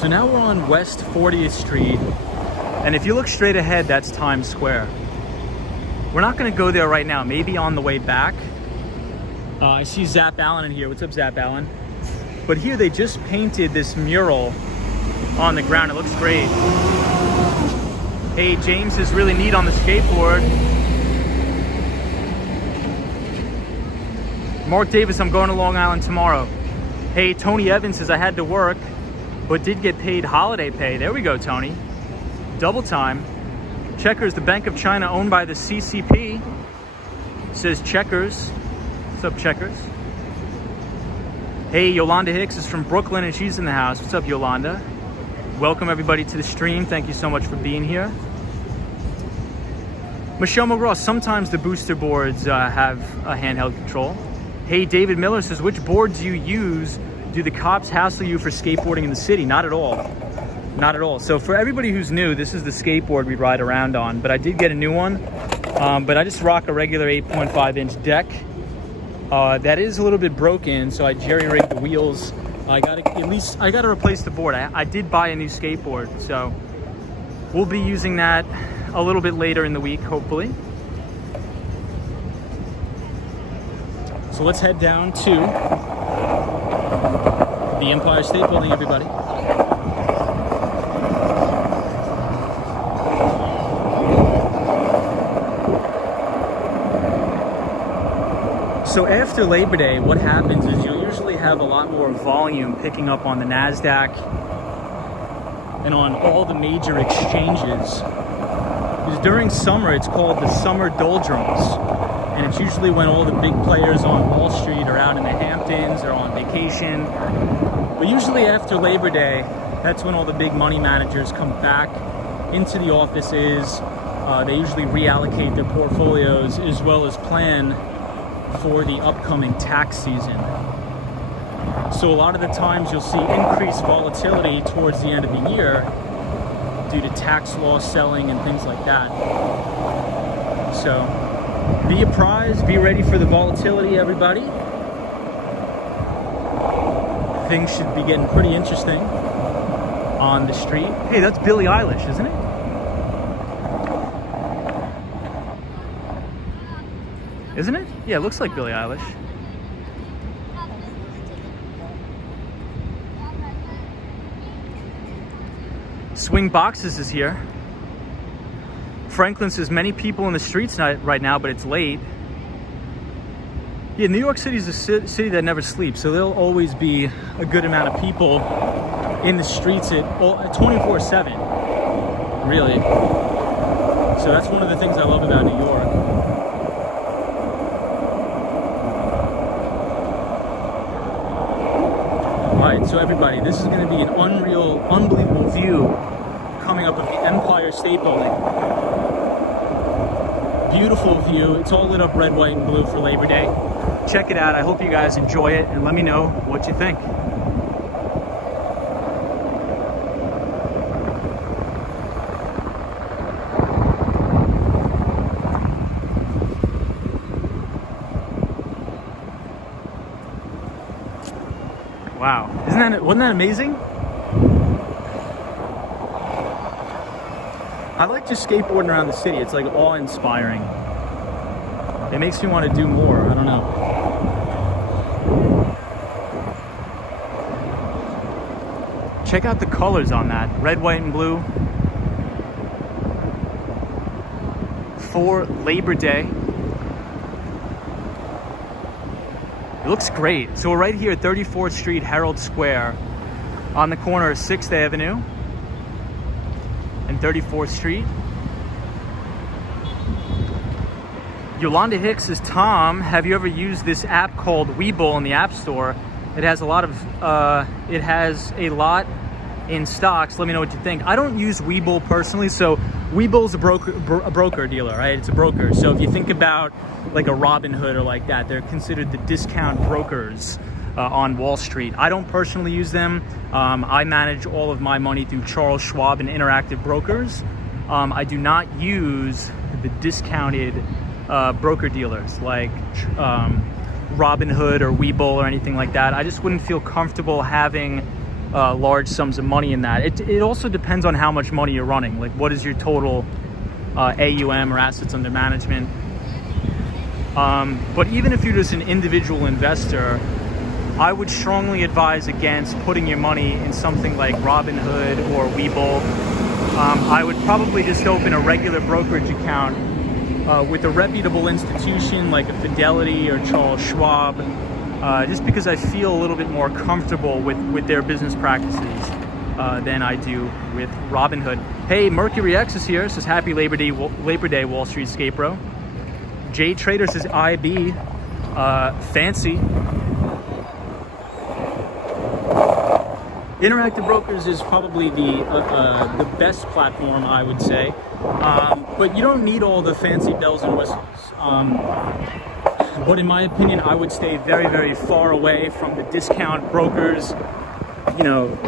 So now we're on West 40th Street, and if you look straight ahead, that's Times Square. We're not going to go there right now, maybe on the way back. I see Zap Allen in here. What's up, Zap Allen? But here they just painted this mural on the ground. It looks great. Hey, James is really neat on the skateboard. Mark Davis, I'm going to Long Island tomorrow. Hey, Tony Evans says I had to work, but did get paid holiday pay. There we go, Tony. Double time. Checkers, the Bank of China owned by the CCP, says Checkers. What's up, Checkers? Hey, Yolanda Hicks is from Brooklyn and she's in the house. What's up, Yolanda? Welcome everybody to the stream. Thank you so much for being here. Michelle McGraw, sometimes the booster boards have a handheld control. Hey, David Miller says, which boards you use? Do the cops hassle you for skateboarding in the city? Not at all. Not at all. So for everybody who's new, this is the skateboard we ride around on, but I did get a new one. But I just rock a regular 8.5-inch deck. That is a little bit broken, so I jerry-rigged the wheels. I gotta replace the board. I did buy a new skateboard, so we'll be using that a little bit later in the week, hopefully. So let's head down to the Empire State Building, everybody. So after Labor Day, what happens is you'll usually have a lot more volume picking up on the NASDAQ and on all the major exchanges. Because during summer, it's called the summer doldrums. And it's usually when all the big players on Wall Street are out in the Hamptons or on vacation. But usually after Labor Day, that's when all the big money managers come back into the offices. They usually reallocate their portfolios as well as plan for the upcoming tax season. So a lot of the times you'll see increased volatility towards the end of the year due to tax loss selling and things like that. So be apprised, be ready for the volatility, everybody. Things should be getting pretty interesting on the street. Hey, that's Billie Eilish, isn't it? Isn't it? Yeah, it looks like Billie Eilish. Swing Boxes is here. Franklin says many people in the streets right now, but it's late. Yeah, New York City is a city that never sleeps, so there'll always be a good amount of people in the streets at 24/7, really. So that's one of the things I love about New York. right, so everybody, this is going to be an unbelievable view coming up of the Empire State Building. Beautiful view. It's all lit up red, white, and blue for Labor Day. Check it out. I hope you guys enjoy it, and let me know what you think. Wow, wasn't that amazing? I like just skateboarding around the city. It's like awe-inspiring. It makes me want to do more. I don't know. Check out the colors on that. Red, white, and blue. For Labor Day. It looks great. So we're right here at 34th Street, Herald Square, on the corner of 6th Avenue and 34th Street. Yolanda Hicks says, Tom, have you ever used this app called Webull in the App Store? It has a lot in stocks. Let me know what you think. I don't use Webull personally. So Webull's a broker dealer, right? It's a broker. So if you think about like a Robinhood or like that, they're considered the discount brokers on Wall Street. I don't personally use them. I manage all of my money through Charles Schwab and Interactive Brokers. I do not use the discounted broker dealers like Robinhood or Webull or anything like that. I just wouldn't feel comfortable having large sums of money in that. It also depends on how much money you're running. Like, what is your total AUM or assets under management? But even if you're just an individual investor, I would strongly advise against putting your money in something like Robinhood or Webull. I would probably just open a regular brokerage account with a reputable institution like a Fidelity or Charles Schwab, just because I feel a little bit more comfortable with their business practices than I do with Robinhood. Hey, Mercury X is here. Says Happy Labor Day, Wall Street Skate Bro. Jay Trader says IB, fancy. Interactive Brokers is probably the best platform, I would say, but you don't need all the fancy bells and whistles. But in my opinion, I would stay very, very far away from the discount brokers. You know,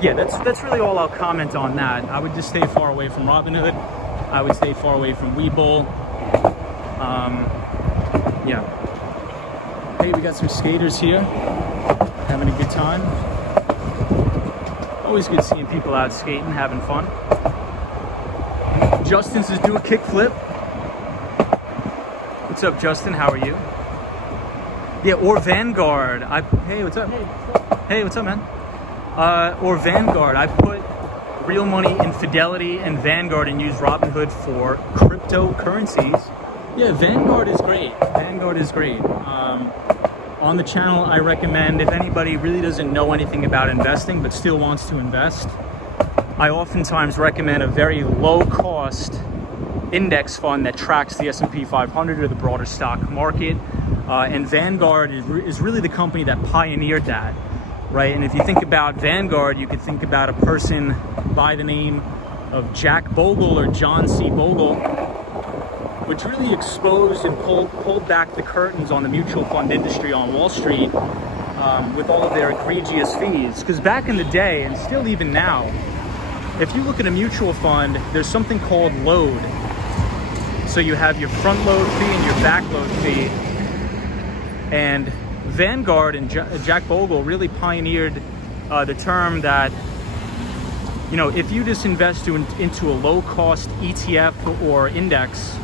yeah, that's really all I'll comment on that. I would just stay far away from Robinhood. I would stay far away from Webull. Yeah. Hey, we got some skaters here, having a good time. Always good seeing people out skating, having fun. Justin says, do a kickflip. What's up, Justin? How are you? Yeah, or Vanguard. Hey, what's up? Hey, what's up, man? Or Vanguard. I put real money in Fidelity and Vanguard and use Robinhood for cryptocurrencies. Yeah, Vanguard is great. Vanguard is great. On the channel, I recommend, if anybody really doesn't know anything about investing but still wants to invest, I oftentimes recommend a very low-cost index fund that tracks the S&P 500 or the broader stock market. And Vanguard is really the company that pioneered that, right? And if you think about Vanguard, you could think about a person by the name of Jack Bogle or John C. Bogle, which really exposed and pulled back the curtains on the mutual fund industry on Wall Street with all of their egregious fees. Because back in the day, and still even now, if you look at a mutual fund, there's something called load. So you have your front load fee and your back load fee. And Vanguard and Jack Bogle really pioneered the term that, you know, if you just invest into a low-cost ETF or index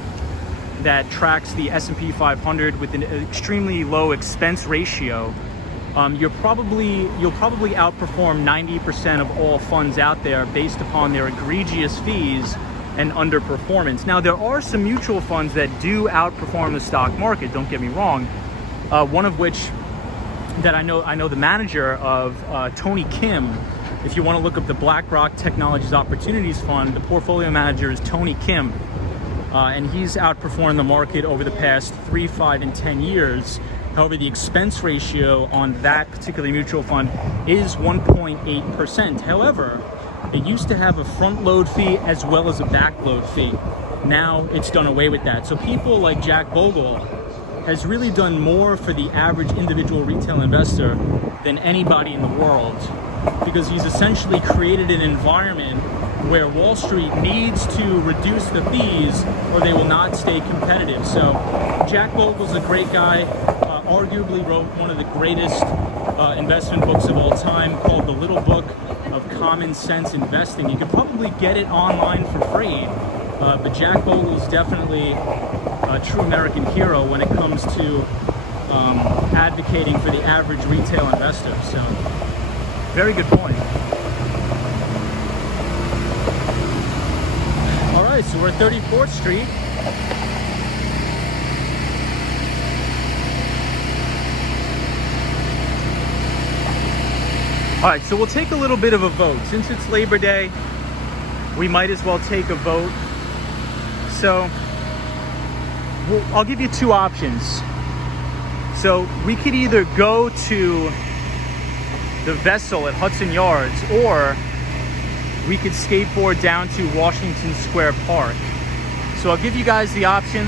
that tracks the S&P 500 with an extremely low expense ratio, you'll probably outperform 90% of all funds out there based upon their egregious fees and underperformance. Now, there are some mutual funds that do outperform the stock market, don't get me wrong. One of which that I know the manager of, Tony Kim. If you want to look up the BlackRock Technologies Opportunities Fund, the portfolio manager is Tony Kim. And he's outperformed the market over the past 3, 5, and 10 years. However, the expense ratio on that particular mutual fund is 1.8%. However, it used to have a front load fee as well as a back load fee. Now it's done away with that. So people like Jack Bogle has really done more for the average individual retail investor than anybody in the world, because he's essentially created an environment where Wall Street needs to reduce the fees or they will not stay competitive. So Jack Bogle's a great guy, arguably wrote one of the greatest investment books of all time called The Little Book of Common Sense Investing. You could probably get it online for free, but Jack Bogle is definitely a true American hero when it comes to advocating for the average retail investor. So, very good point. All right, so we're at 34th Street. All right, so we'll take a little bit of a vote. Since it's Labor Day, we might as well take a vote. So I'll give you two options. So we could either go to the Vessel at Hudson Yards, or we could skateboard down to Washington Square Park. So I'll give you guys the option.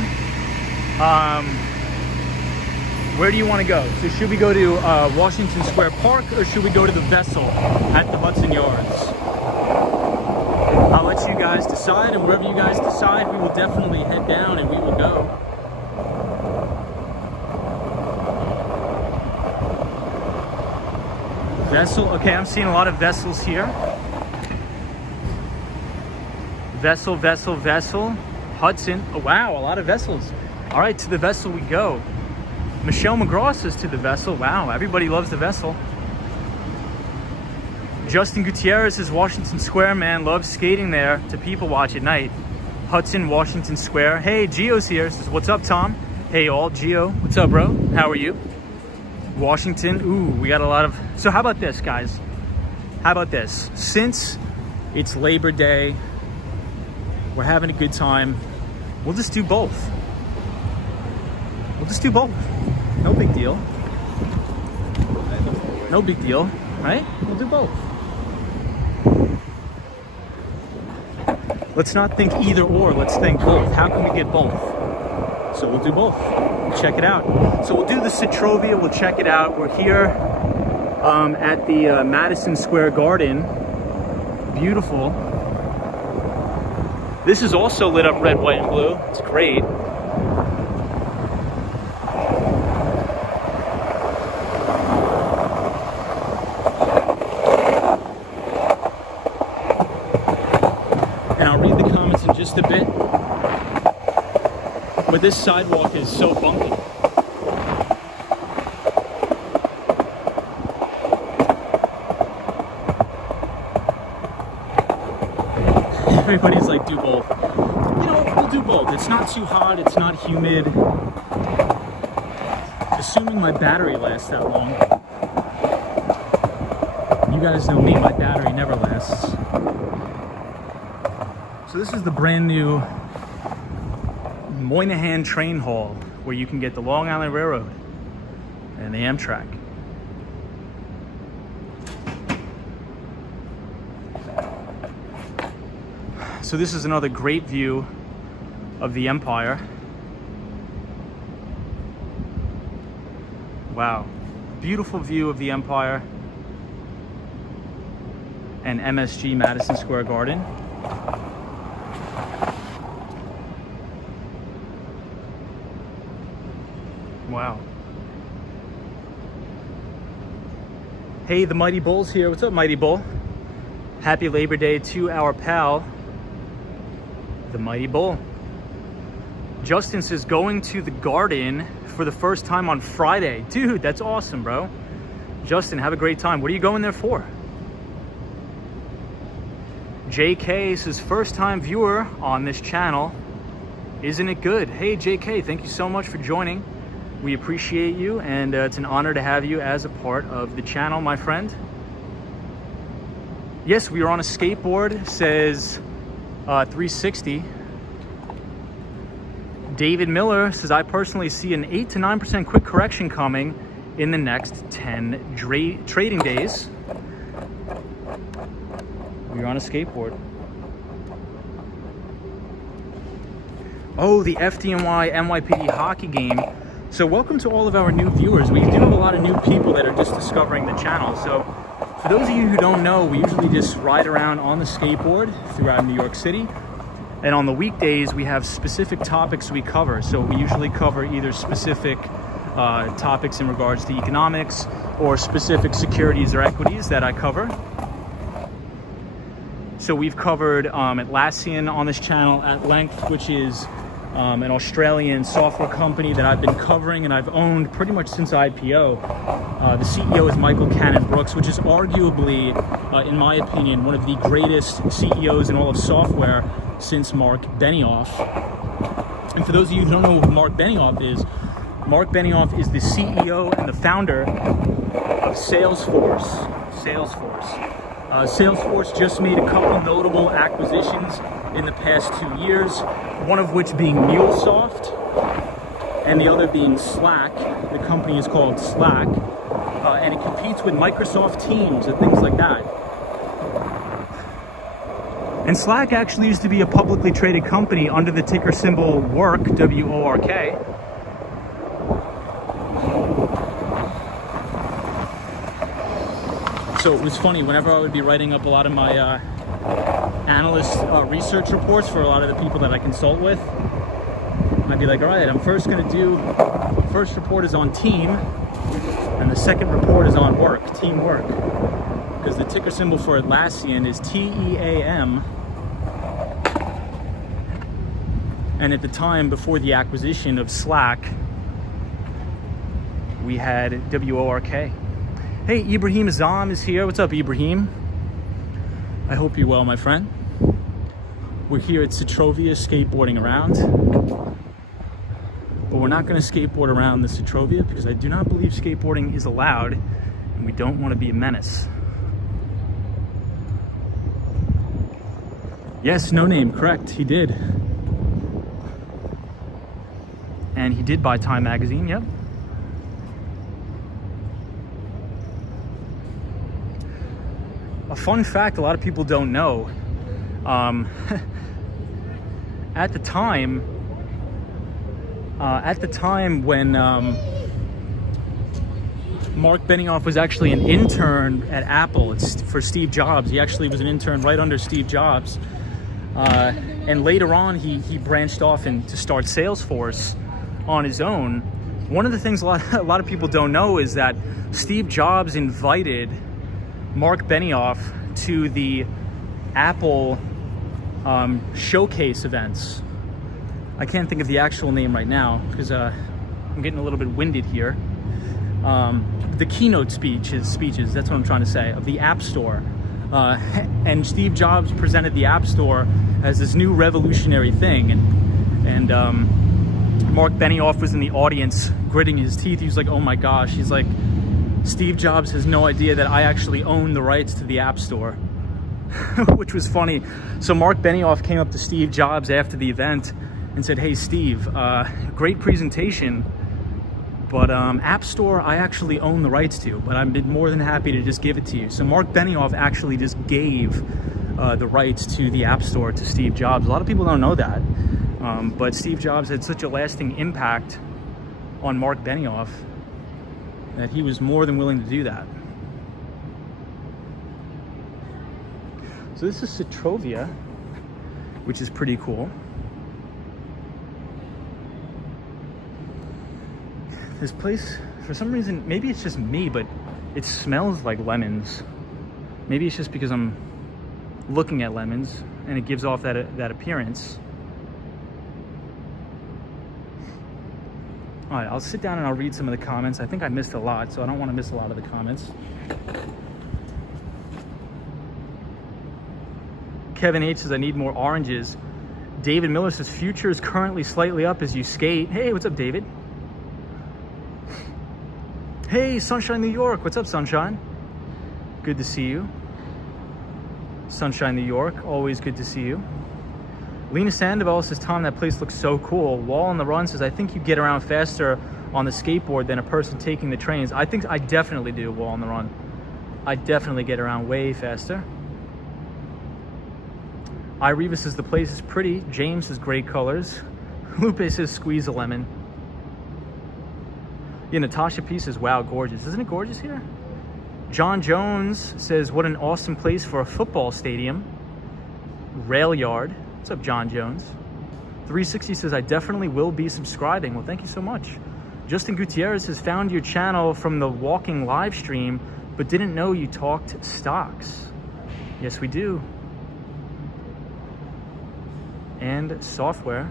Where do you want to go? So should we go to Washington Square Park, or should we go to the Vessel at the Hudson Yards? I'll let you guys decide, and wherever you guys decide, we will definitely head down and we will go. Vessel, okay, I'm seeing a lot of Vessels here. Vessel, Vessel, Vessel, Hudson. Oh, wow, a lot of Vessels. All right, to the Vessel we go. Michelle McGraw says to the Vessel. Wow, everybody loves the Vessel. Justin Gutierrez says Washington Square, man, loves skating there to people watch at night. Hudson, Washington Square. Hey, Gio's here. Says, what's up, Tom? Hey, all. Gio, what's up, bro? How are you? Washington. Ooh, we got a lot of... So how about this, guys? How about this? Since it's Labor Day, we're having a good time, we'll just do both. We'll just do both. No big deal. No big deal, right? We'll do both. Let's not think either or, let's think both. How can we get both? So we'll do both. Check it out. So we'll do the Citrovia, we'll check it out. We're here at the Madison Square Garden. Beautiful. This is also lit up red, white, and blue. It's great. And I'll read the comments in just a bit. But this sidewalk is so bumpy. Everybody's like, do both. You know, we'll do both. It's not too hot, it's not humid. Assuming my battery lasts that long. You guys know me, my battery never lasts. So this is the brand new Moynihan Train Hall, where you can get the Long Island Railroad and the Amtrak. So this is another great view of the Empire. Wow, beautiful view of the Empire and MSG, Madison Square Garden. Wow. Hey, the Mighty Bull's here. What's up, Mighty Bull? Happy Labor Day to our pal, the Mighty Bull. Justin says, going to the Garden for the first time on Friday. Dude, that's awesome, bro. Justin, have a great time. What are you going there for? JK says, first time viewer on this channel. Isn't it good? Hey, JK, thank you so much for joining. We appreciate you, and it's an honor to have you as a part of the channel, my friend. Yes, we are on a skateboard, says 360. David Miller says, I personally see an 8 to 9% quick correction coming in the next 10 trading days. You're on a skateboard. Oh, the FDNY NYPD hockey game. So welcome to all of our new viewers. We do have a lot of new people that are just discovering the channel. So for those of you who don't know, we usually just ride around on the skateboard throughout New York City. And on the weekdays, we have specific topics we cover. So we usually cover either specific topics in regards to economics or specific securities or equities that I cover. So we've covered Atlassian on this channel at length, which is an Australian software company that I've been covering and I've owned pretty much since IPO. The CEO is Michael Cannon-Brookes, which is arguably, in my opinion, one of the greatest CEOs in all of software since Mark Benioff. And for those of you who don't know who Mark Benioff is the CEO and the founder of Salesforce. Salesforce just made a couple notable acquisitions in the past 2 years, one of which being MuleSoft and the other being Slack. The company is called Slack, and it competes with Microsoft Teams and things like that. And Slack actually used to be a publicly traded company under the ticker symbol WORK, W-O-R-K. So it was funny, whenever I would be writing up a lot of my analyst research reports for a lot of the people that I consult with, I'd be like, all right, I'm first going to do, first report is on team, and the second report is on work, teamwork. Because the ticker symbol for Atlassian is TEAM. And at the time, before the acquisition of Slack, we had WORK. Hey, Ibrahim Azam is here. What's up, Ibrahim? I hope you're well, my friend. We're here at Setrovia skateboarding around. But we're not going to skateboard around the Setrovia because I do not believe skateboarding is allowed, and we don't want to be a menace. Yes, No Name, correct, he did. And he did buy Time Magazine, yep. A fun fact a lot of people don't know, at the time when Mark Benioff was actually an intern at Apple, it's for Steve Jobs. He actually was an intern right under Steve Jobs. And later on, he branched off to start Salesforce on his own. One of the things a lot of people don't know is that Steve Jobs invited Mark Benioff to the Apple showcase events. I can't think of the actual name right now because I'm getting a little bit winded here. The keynote speeches, that's what I'm trying to say, of the App Store. And Steve Jobs presented the App Store as this new revolutionary thing. And Mark Benioff was in the audience gritting his teeth. He was like, oh my gosh. He's like, Steve Jobs has no idea that I actually own the rights to the App Store, which was funny. So Mark Benioff came up to Steve Jobs after the event and said, hey, Steve, great presentation, but App Store, I actually own the rights to, but I've been more than happy to just give it to you. So Mark Benioff actually just gave the rights to the App Store to Steve Jobs. A lot of people don't know that, but Steve Jobs had such a lasting impact on Mark Benioff that he was more than willing to do that. So this is Setrovia, which is pretty cool. This place, for some reason, maybe it's just me, but it smells like lemons. Maybe it's just because I'm looking at lemons and it gives off that appearance. All right, I'll sit down and I'll read some of the comments. I think I missed a lot, so I don't want to miss a lot of the comments. Kevin H says, I need more oranges. David Miller says, future is currently slightly up as you skate. Hey, what's up, David? Hey, Sunshine New York. What's up, Sunshine? Good to see you. Sunshine New York, always good to see you. Lena Sandoval says, Tom, that place looks so cool. Wall on the Run says, I think you get around faster on the skateboard than a person taking the trains. I think I definitely do, Wall on the Run. I definitely get around way faster. Ireva says, the place is pretty. James says, great colors. Lupe says, squeeze a lemon. Yeah, Natasha P says, wow, gorgeous. Isn't it gorgeous here? John Jones says, what an awesome place for a football stadium. Rail Yard. What's up, John Jones? 360 says, I definitely will be subscribing. Well, thank you so much. Justin Gutierrez has found your channel from the walking live stream, but didn't know you talked stocks. Yes, we do. And software.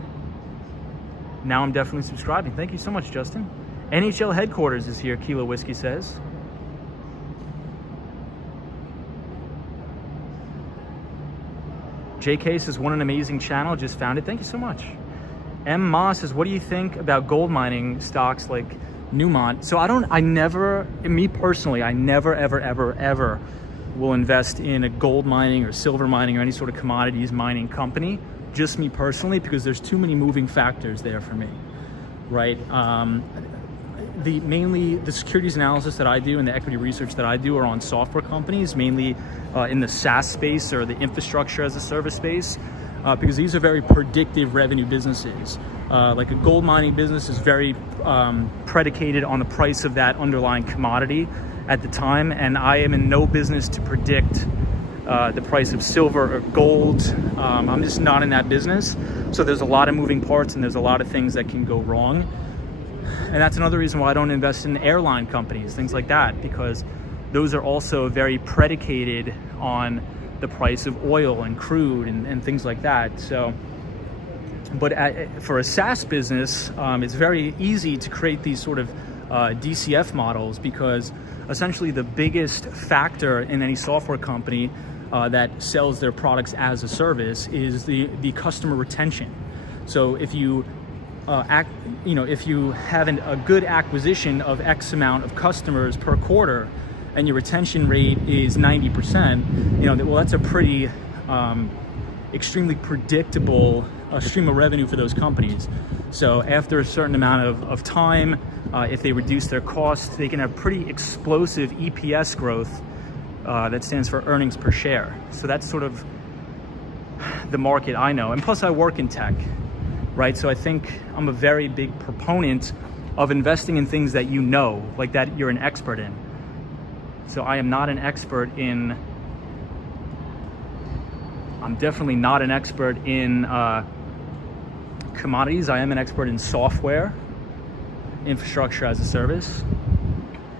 Now I'm definitely subscribing. Thank you so much, Justin. NHL headquarters is here, Kilo Whiskey says. JK says, what an amazing channel, just found it. Thank you so much. M. Ma says, what do you think about gold mining stocks like Newmont? So I never, me personally, I never, ever will invest in a gold mining or silver mining or any sort of commodities mining company. Just me personally, because there's too many moving factors there for me, right? Mainly the securities analysis that I do and the equity research that I do are on software companies, mainly in the SaaS space or the infrastructure as a service space, because these are very predictive revenue businesses. Like a gold mining business is very predicated on the price of that underlying commodity at the time, and I am in no business to predict the price of silver or gold. I'm just not in that business. So there's a lot of moving parts and there's a lot of things that can go wrong. And that's another reason why I don't invest in airline companies, things like that, because those are also very predicated on the price of oil and crude and things like that. So, but for a SaaS business, it's very easy to create these sort of DCF models, because essentially the biggest factor in any software company that sells their products as a service is the customer retention. So if you if you have a good acquisition of X amount of customers per quarter, and your retention rate is 90%, well, that's a pretty extremely predictable stream of revenue for those companies. So after a certain amount of time, if they reduce their costs, they can have pretty explosive EPS growth. That stands for earnings per share. So that's sort of the market I know. And plus I work in tech, right? So I think I'm a very big proponent of investing in things that you know, like that you're an expert in. So I am not an expert in, I'm definitely not an expert in commodities. I am an expert in software, infrastructure as a service.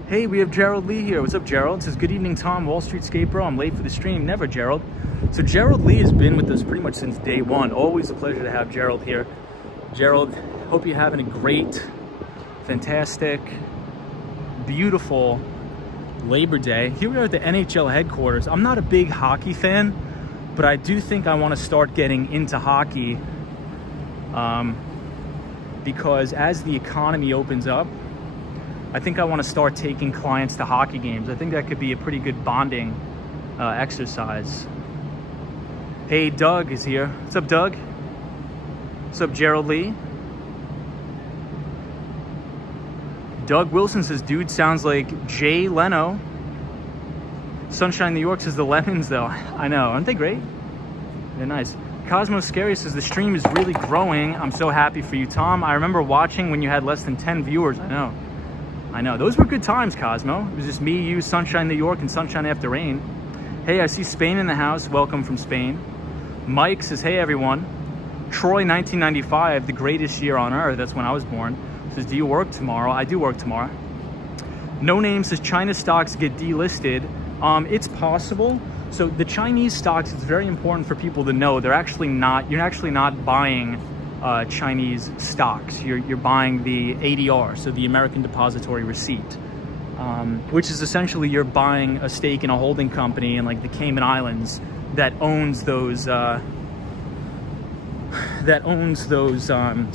Hey, we have Gerald Lee here. What's up, Gerald? Says, good evening, Tom, Wall Street Skate Bro. I'm late for the stream. Never, Gerald. So Gerald Lee has been with us pretty much since day one. Always a pleasure to have Gerald here. Gerald, hope you're having a great, fantastic, beautiful Labor Day. Here we are at the NHL headquarters. I'm not a big hockey fan, but I do think I want to start getting into hockey because as the economy opens up, I think I want to start taking clients to hockey games. I think that could be a pretty good bonding exercise. Hey, Doug is here. What's up, Doug? What's up, Gerald Lee? Doug Wilson says, dude sounds like Jay Leno. Sunshine New York says the lemons, though. I know, aren't they great? They're nice. Cosmo Scary says the stream is really growing. I'm so happy for you, Tom. I remember watching when you had less than 10 viewers. I know. Those were good times, Cosmo. It was just me, you, Sunshine New York, and Sunshine After Rain. Hey, I see Spain in the house. Welcome from Spain. Mike says, hey, everyone. Troy 1995, the greatest year on earth. That's when I was born. Says, do you work tomorrow? I do work tomorrow. No Name says China stocks get delisted. It's possible. So the Chinese stocks, it's very important for people to know you're actually not buying Chinese stocks. You're buying the ADR, so the American Depository Receipt, which is essentially you're buying a stake in a holding company in like the Cayman Islands that owns those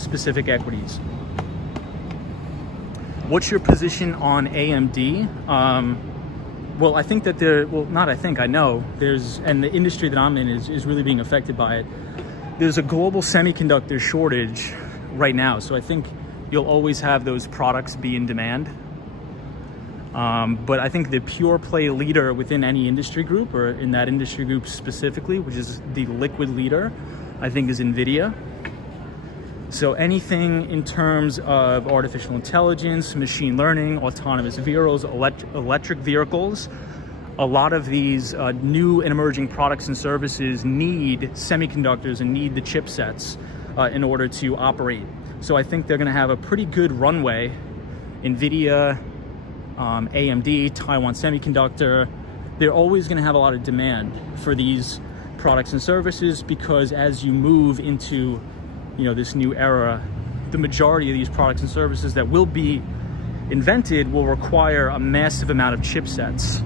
specific equities. What's your position on AMD? Well, I think that I know, and the industry that I'm in is really being affected by it. there's a global semiconductor shortage right now. So I think you'll always have those products be in demand. But I think the pure play leader within any industry group, or in that industry group specifically, which is the liquid leader, I think is NVIDIA. So anything in terms of artificial intelligence, machine learning, autonomous vehicles, electric vehicles, a lot of these new and emerging products and services need semiconductors and need the chipsets in order to operate. So I think they're going to have a pretty good runway. NVIDIA, AMD, Taiwan Semiconductor, they're always going to have a lot of demand for these products and services, because as you move into, you know, this new era, the majority of these products and services that will be invented will require a massive amount of chipsets.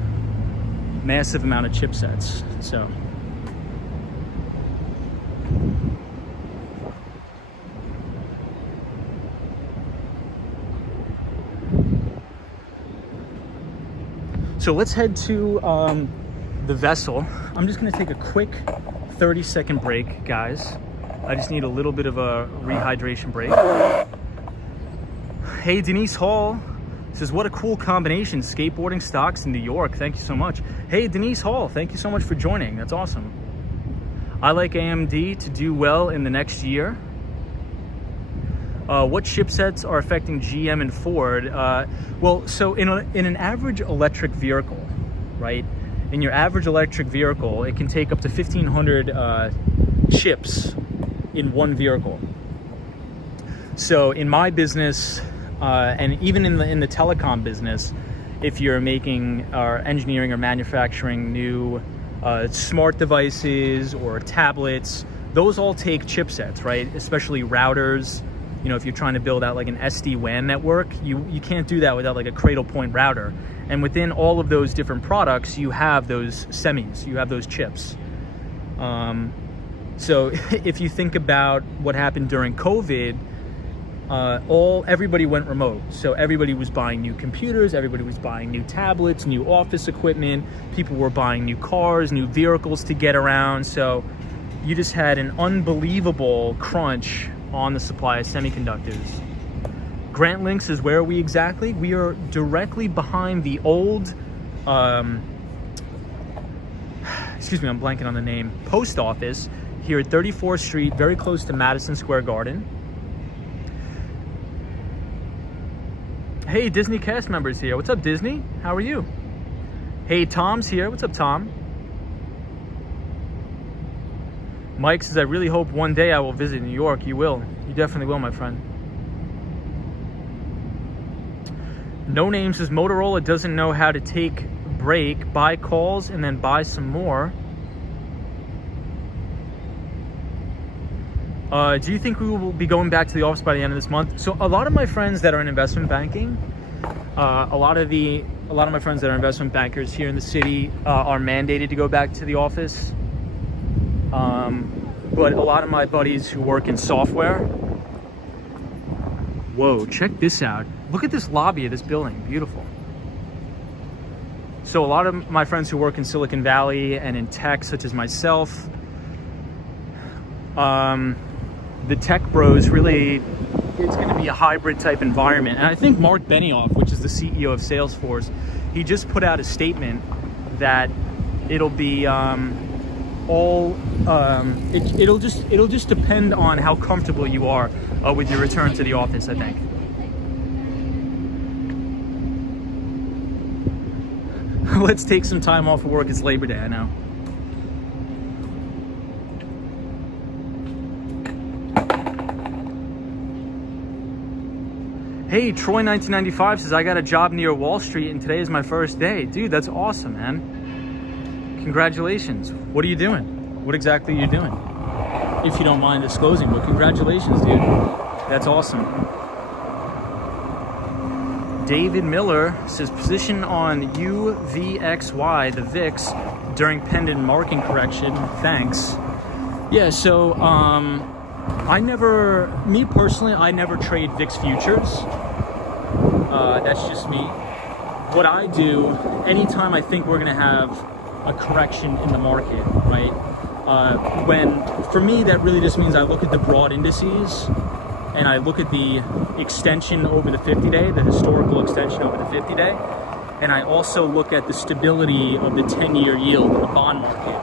So let's head to the vessel. I'm just gonna take a quick 30-second break, guys. I just need a little bit of a rehydration break. Hey, Denise Hall says, what a cool combination, skateboarding, stocks in New York. Thank you so much. Hey, Denise Hall, thank you so much for joining. That's awesome. I like AMD to do well in the next year. What chipsets are affecting GM and Ford? Well, so in an average electric vehicle, right? In your average electric vehicle, it can take up to 1,500 chips in one vehicle. So in my business, and even in the telecom business, if you're making or engineering or manufacturing new smart devices or tablets, those all take chipsets, right? Especially routers. You know, if you're trying to build out like an SD-WAN network, you can't do that without like a Cradlepoint router. And within all of those different products, you have those semis, you have those chips. So if you think about what happened during COVID, everybody went remote. So everybody was buying new computers, everybody was buying new tablets, new office equipment, people were buying new cars, new vehicles to get around. So you just had an unbelievable crunch on the supply of semiconductors. Grant Links is where are we exactly? We are directly behind the old, excuse me, I'm blanking on the name, post office here at 34th Street, very close to Madison Square Garden. Hey, Disney cast members here. What's up, Disney? How are you? Hey, Tom's here. What's up, Tom? Mike says, I really hope one day I will visit New York. You will. You definitely will, my friend. No Name says, Motorola doesn't know how to take break, buy calls, and then buy some more. Do you think we will be going back to the office by the end of this month? So a lot of my friends that are in investment banking, a lot of my friends that are investment bankers here in the city are mandated to go back to the office. But a lot of my buddies who work in software, whoa, check this out. Look at this lobby of this building, beautiful. So a lot of my friends who work in Silicon Valley and in tech, such as myself, the tech bros really, it's going to be a hybrid type environment. And I think Mark Benioff, which is the CEO of Salesforce, he just put out a statement that it'll be it'll just depend on how comfortable you are with your return to the office, I think. Let's take some time off of work. It's Labor Day, I know. Hey, Troy1995 says, I got a job near Wall Street and today is my first day. Dude, that's awesome, man. Congratulations. What are you doing? What exactly are you doing? If you don't mind disclosing, but congratulations, dude. That's awesome. David Miller says, position on UVXY, the VIX, during pending market correction. Thanks. Yeah, so me personally, I never trade VIX futures. That's just me. What I do, anytime I think we're gonna have a correction in the market, right? When, for me, that really just means I look at the broad indices and I look at the extension over the 50-day, the historical extension over the 50-day, and I also look at the stability of the 10-year yield in the bond market.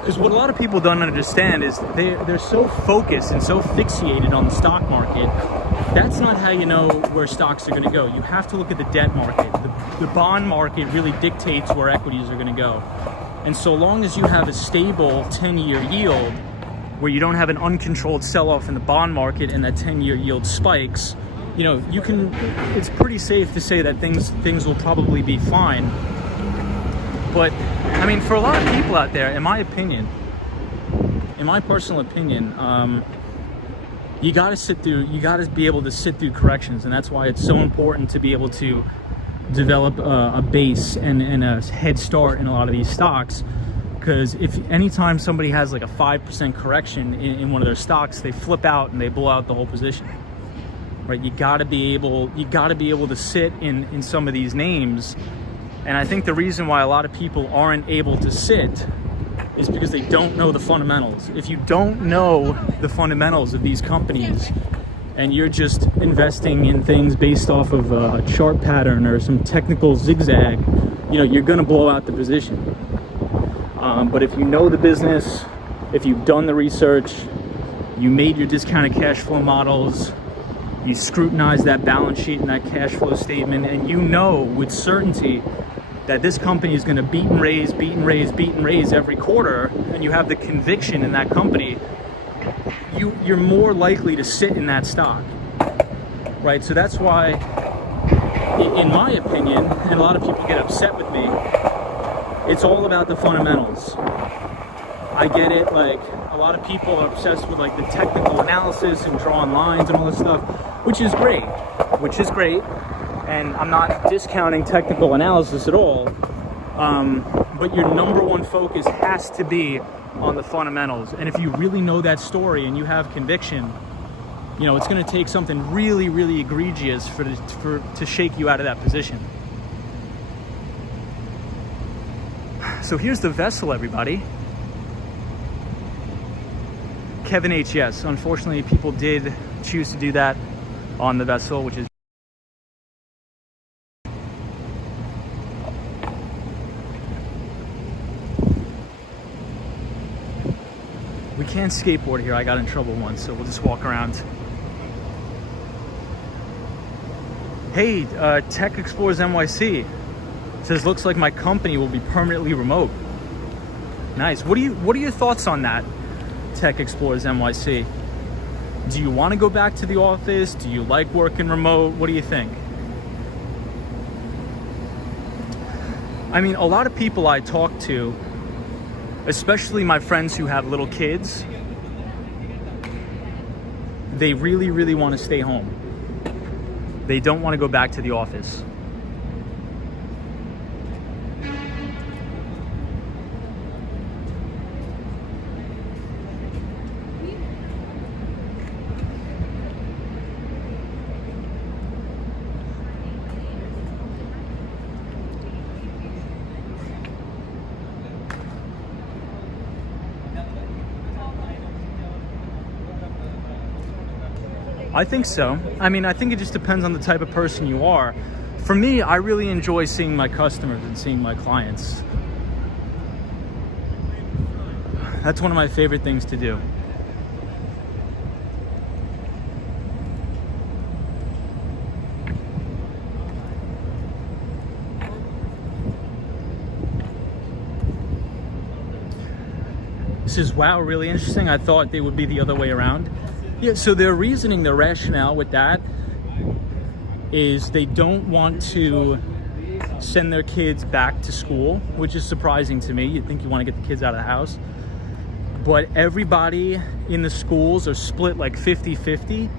Because what a lot of people don't understand is they're so focused and so fixated on the stock market. That's not how you know where stocks are going to go. You have to look at the debt market. The bond market really dictates where equities are going to go. And so long as you have a stable 10-year yield, where you don't have an uncontrolled sell-off in the bond market and that 10-year yield spikes, you know, it's pretty safe to say that things will probably be fine. But I mean, for a lot of people out there, in my personal opinion, you got to be able to sit through corrections, and that's why it's so important to be able to develop a base and a head start in a lot of these stocks. Because if anytime somebody has like a 5% correction in one of their stocks, they flip out and they blow out the whole position, right? You got to be able to sit in some of these names. And I think the reason why a lot of people aren't able to sit is because they don't know the fundamentals. If you don't know the fundamentals of these companies and you're just investing in things based off of a chart pattern or some technical zigzag, you know, you're going to blow out the position. But if you know the business, if you've done the research, you made your discounted cash flow models, you scrutinize that balance sheet and that cash flow statement, and you know with certainty that this company is going to beat and raise every quarter, and you have the conviction in that company, you're more likely to sit in that stock, right? So that's why, in my opinion, and a lot of people get upset with me, it's all about the fundamentals. I get it, like a lot of people are obsessed with like the technical analysis and drawing lines and all this stuff, which is great, and I'm not discounting technical analysis at all, but your number one focus has to be on the fundamentals. And if you really know that story and you have conviction, you know, it's going to take something really, really egregious to shake you out of that position. So here's the vessel, everybody. Kevin H, yes. Unfortunately, people did choose to do that on the vessel, which is we can't skateboard here. I got in trouble once, so we'll just walk around. Hey, Tech Explorers NYC says, looks like my company will be permanently remote. Nice. What are your thoughts on that, Tech Explorers NYC? Do you want to go back to the office? Do you like working remote? What do you think? I mean, a lot of people I talk to, especially my friends who have little kids, they really, really want to stay home. They don't want to go back to the office. I think so. I mean, I think it just depends on the type of person you are. For me, I really enjoy seeing my customers and seeing my clients. That's one of my favorite things to do. This is, wow, really interesting. I thought they would be the other way around. Yeah, so their reasoning, their rationale with that is they don't want to send their kids back to school, which is surprising to me. You'd think you want to get the kids out of the house. But everybody in the schools are split like 50-50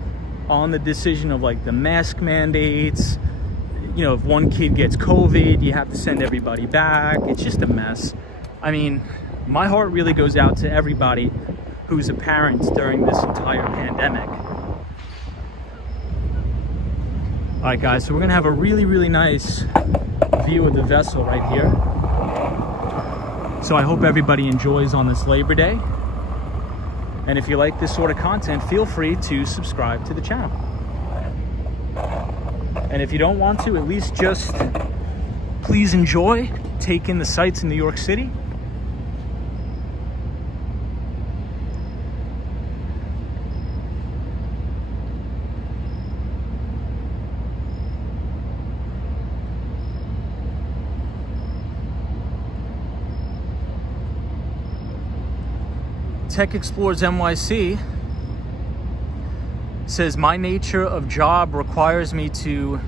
on the decision of like the mask mandates. You know, if one kid gets COVID, you have to send everybody back. It's just a mess. I mean, my heart really goes out to everybody who's a parent during this entire pandemic. All right, guys, so we're gonna have a really, really nice view of the vessel right here. So I hope everybody enjoys on this Labor Day. And if you like this sort of content, feel free to subscribe to the channel. And if you don't want to, at least just please enjoy, take in the sights in New York City. Tech Explorers NYC says, my nature of job requires me to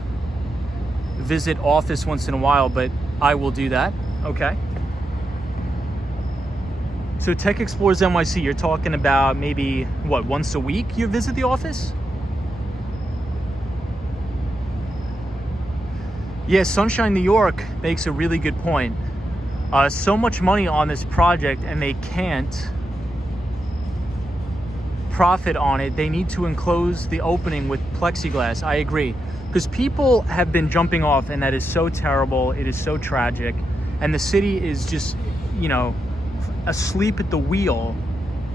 visit office once in a while, but I will do that. Okay. So Tech Explorers NYC, you're talking about maybe, what, once a week you visit the office? Yeah, Sunshine New York makes a really good point. So much money on this project and they can't profit on it. They need to enclose the opening with plexiglass. I agree, because people have been jumping off, and that is so terrible. It is so tragic, and the city is just, you know, asleep at the wheel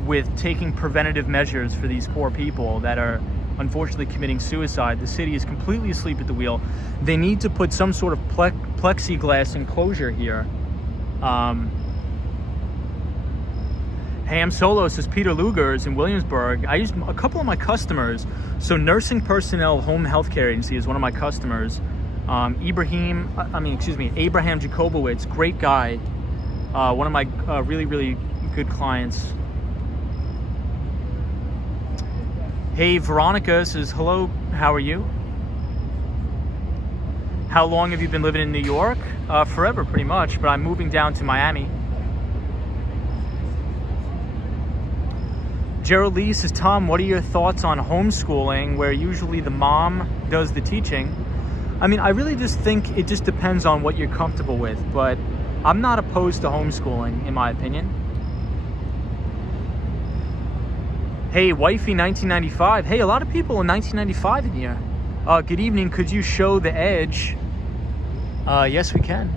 with taking preventative measures for these poor people that are unfortunately committing suicide. The city is completely asleep at the wheel. They need to put some sort of plexiglass enclosure here. Ham Solo says, Peter Luger's in Williamsburg. I use a couple of my customers. So Nursing Personnel Home Healthcare Agency is one of my customers. Abraham Jacobowitz, great guy. One of my really, really good clients. Hey, Veronica says, hello, how are you? How long have you been living in New York? Forever, pretty much, but I'm moving down to Miami. Gerald Lee says, Tom, what are your thoughts on homeschooling, where usually the mom does the teaching? I mean, I really just think it just depends on what you're comfortable with, but I'm not opposed to homeschooling, in my opinion. Hey, Wifey 1995. Hey, a lot of people in 1995 in here. Good evening, could you show the edge? Yes, we can.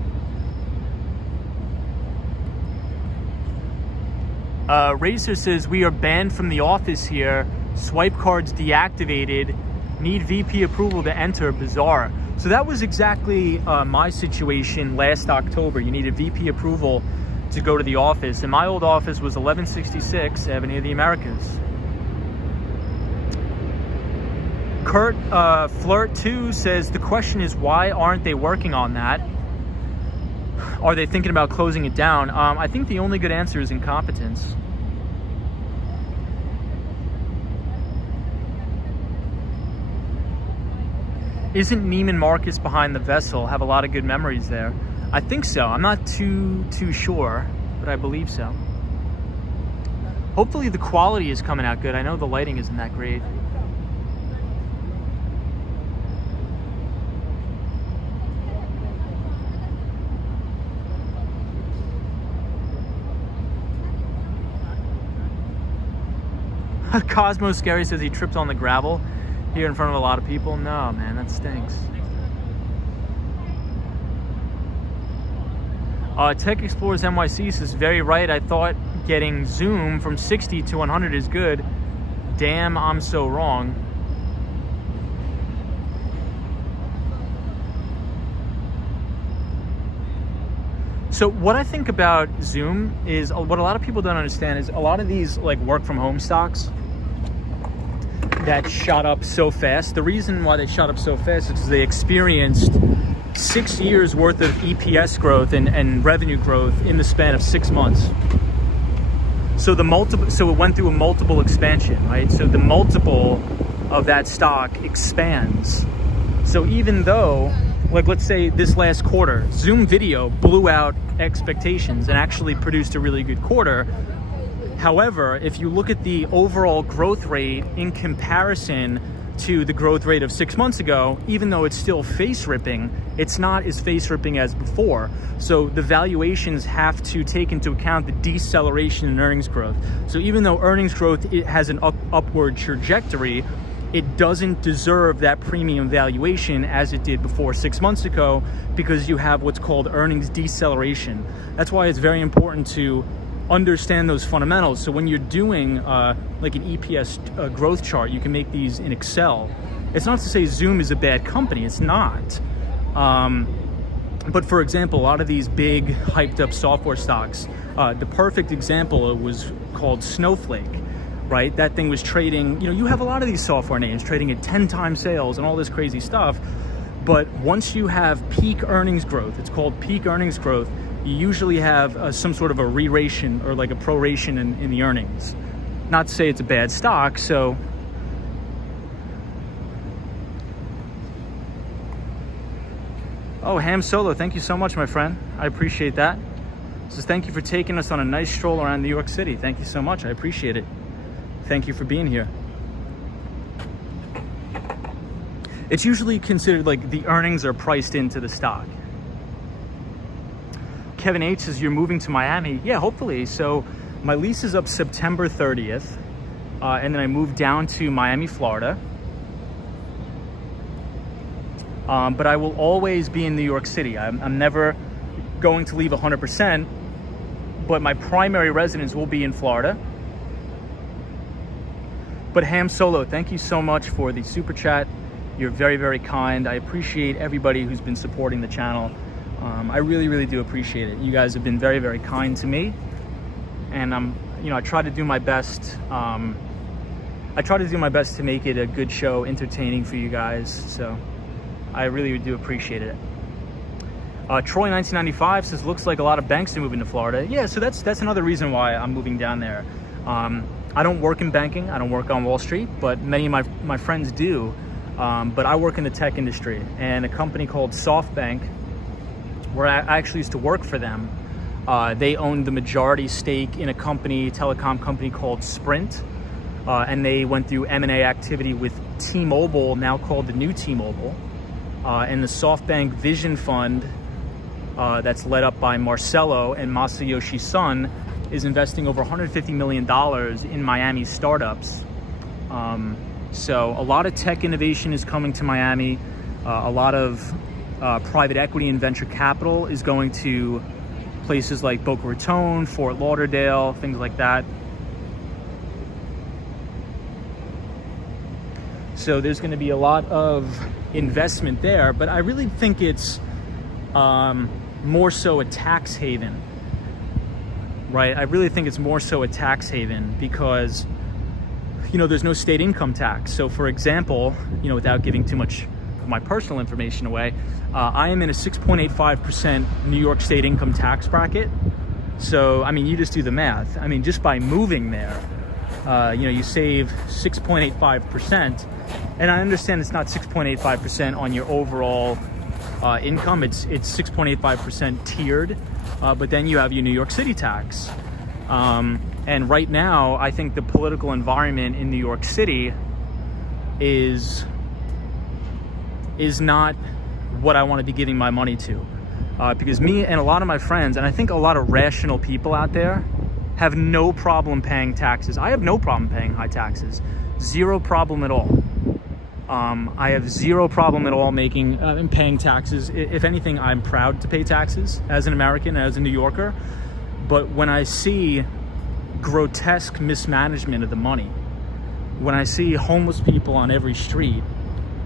Racer says, we are banned from the office here. Swipe cards deactivated. Need VP approval to enter. Bizarre. So that was exactly my situation last October. You needed VP approval to go to the office. And my old office was 1166 Avenue of the Americas. Kurt Flirt 2 says, the question is, why aren't they working on that? Are they thinking about closing it down? I think the only good answer is incompetence. Isn't Neiman Marcus behind the vessel? Have a lot of good memories there. I think so. I'm not too sure, but I believe so. Hopefully the quality is coming out good. I know the lighting isn't that great. Cosmo Scary says he tripped on the gravel here in front of a lot of people. No, man, that stinks. Tech Explorers NYC says, very right. I thought getting zoom from 60 to 100 is good. Damn, I'm so wrong. So what I think about Zoom is, what a lot of people don't understand is, a lot of these like work from home stocks that shot up so fast. The reason why they shot up so fast is because they experienced 6 years worth of EPS growth and revenue growth in the span of 6 months. So it went through a multiple expansion, right? So the multiple of that stock expands. So even though, like, let's say this last quarter, Zoom Video blew out expectations and actually produced a really good quarter. However, if you look at the overall growth rate in comparison to the growth rate of 6 months ago, even though it's still face ripping, it's not as face ripping as before. So the valuations have to take into account the deceleration in earnings growth. So even though earnings growth, it has an upward trajectory, it doesn't deserve that premium valuation as it did before 6 months ago, because you have what's called earnings deceleration. That's why it's very important to understand those fundamentals. So when you're doing like an EPS growth chart, you can make these in Excel. It's not to say Zoom is a bad company, it's not. But for example, a lot of these big hyped up software stocks, the perfect example was called Snowflake, right? That thing was trading, you have a lot of these software names trading at 10 times sales and all this crazy stuff. But once you have peak earnings growth, it's called peak earnings growth, you usually have some sort of a re-ration or like a proration in the earnings. Not to say it's a bad stock, so. Oh, Ham Solo, thank you so much, my friend. I appreciate that. Says thank you for taking us on a nice stroll around New York City. Thank you so much, I appreciate it. Thank you for being here. It's usually considered like the earnings are priced into the stock. Kevin H says you're moving to Miami. Yeah, hopefully. So my lease is up September 30th, and then I moved down to Miami, Florida. But I will always be in New York City. I'm never going to leave 100%, but my primary residence will be in Florida. But Ham Solo, thank you so much for the super chat. You're very, very kind. I appreciate everybody who's been supporting the channel. I really, really do appreciate it. You guys have been very, very kind to me, and I try to do my best. I try to do my best to make it a good show, entertaining for you guys. So I really do appreciate it. Troy 1995 says looks like a lot of banks are moving to Florida. Yeah, so that's another reason why I'm moving down there. I don't work in banking. I don't work on Wall Street, but many of my friends do. But I work in the tech industry, and a company called SoftBank, where I actually used to work for them, they owned the majority stake in a telecom company called Sprint, and they went through M&A activity with T-Mobile, now called the new T-Mobile, and the SoftBank Vision Fund, that's led up by Marcelo and Masayoshi Son, is investing over $150 million in Miami startups. So a lot of tech innovation is coming to Miami. A lot of private equity and venture capital is going to places like Boca Raton, Fort Lauderdale, things like that. So there's going to be a lot of investment there, but I really think it's more so a tax haven, right? I really think it's more so a tax haven because, there's no state income tax. So for example, without giving too much of my personal information away, I am in a 6.85% New York state income tax bracket. So, you just do the math. Just by moving there, you save 6.85%. And I understand it's not 6.85% on your overall income. It's 6.85% tiered, but then you have your New York City tax. And right now, I think the political environment in New York City is not what I want to be giving my money to. Because me and a lot of my friends, and I think a lot of rational people out there, have no problem paying taxes. I have no problem paying high taxes. Zero problem at all. I have zero problem at all paying taxes. If anything, I'm proud to pay taxes as an American, as a New Yorker. But when I see grotesque mismanagement of the money, when I see homeless people on every street,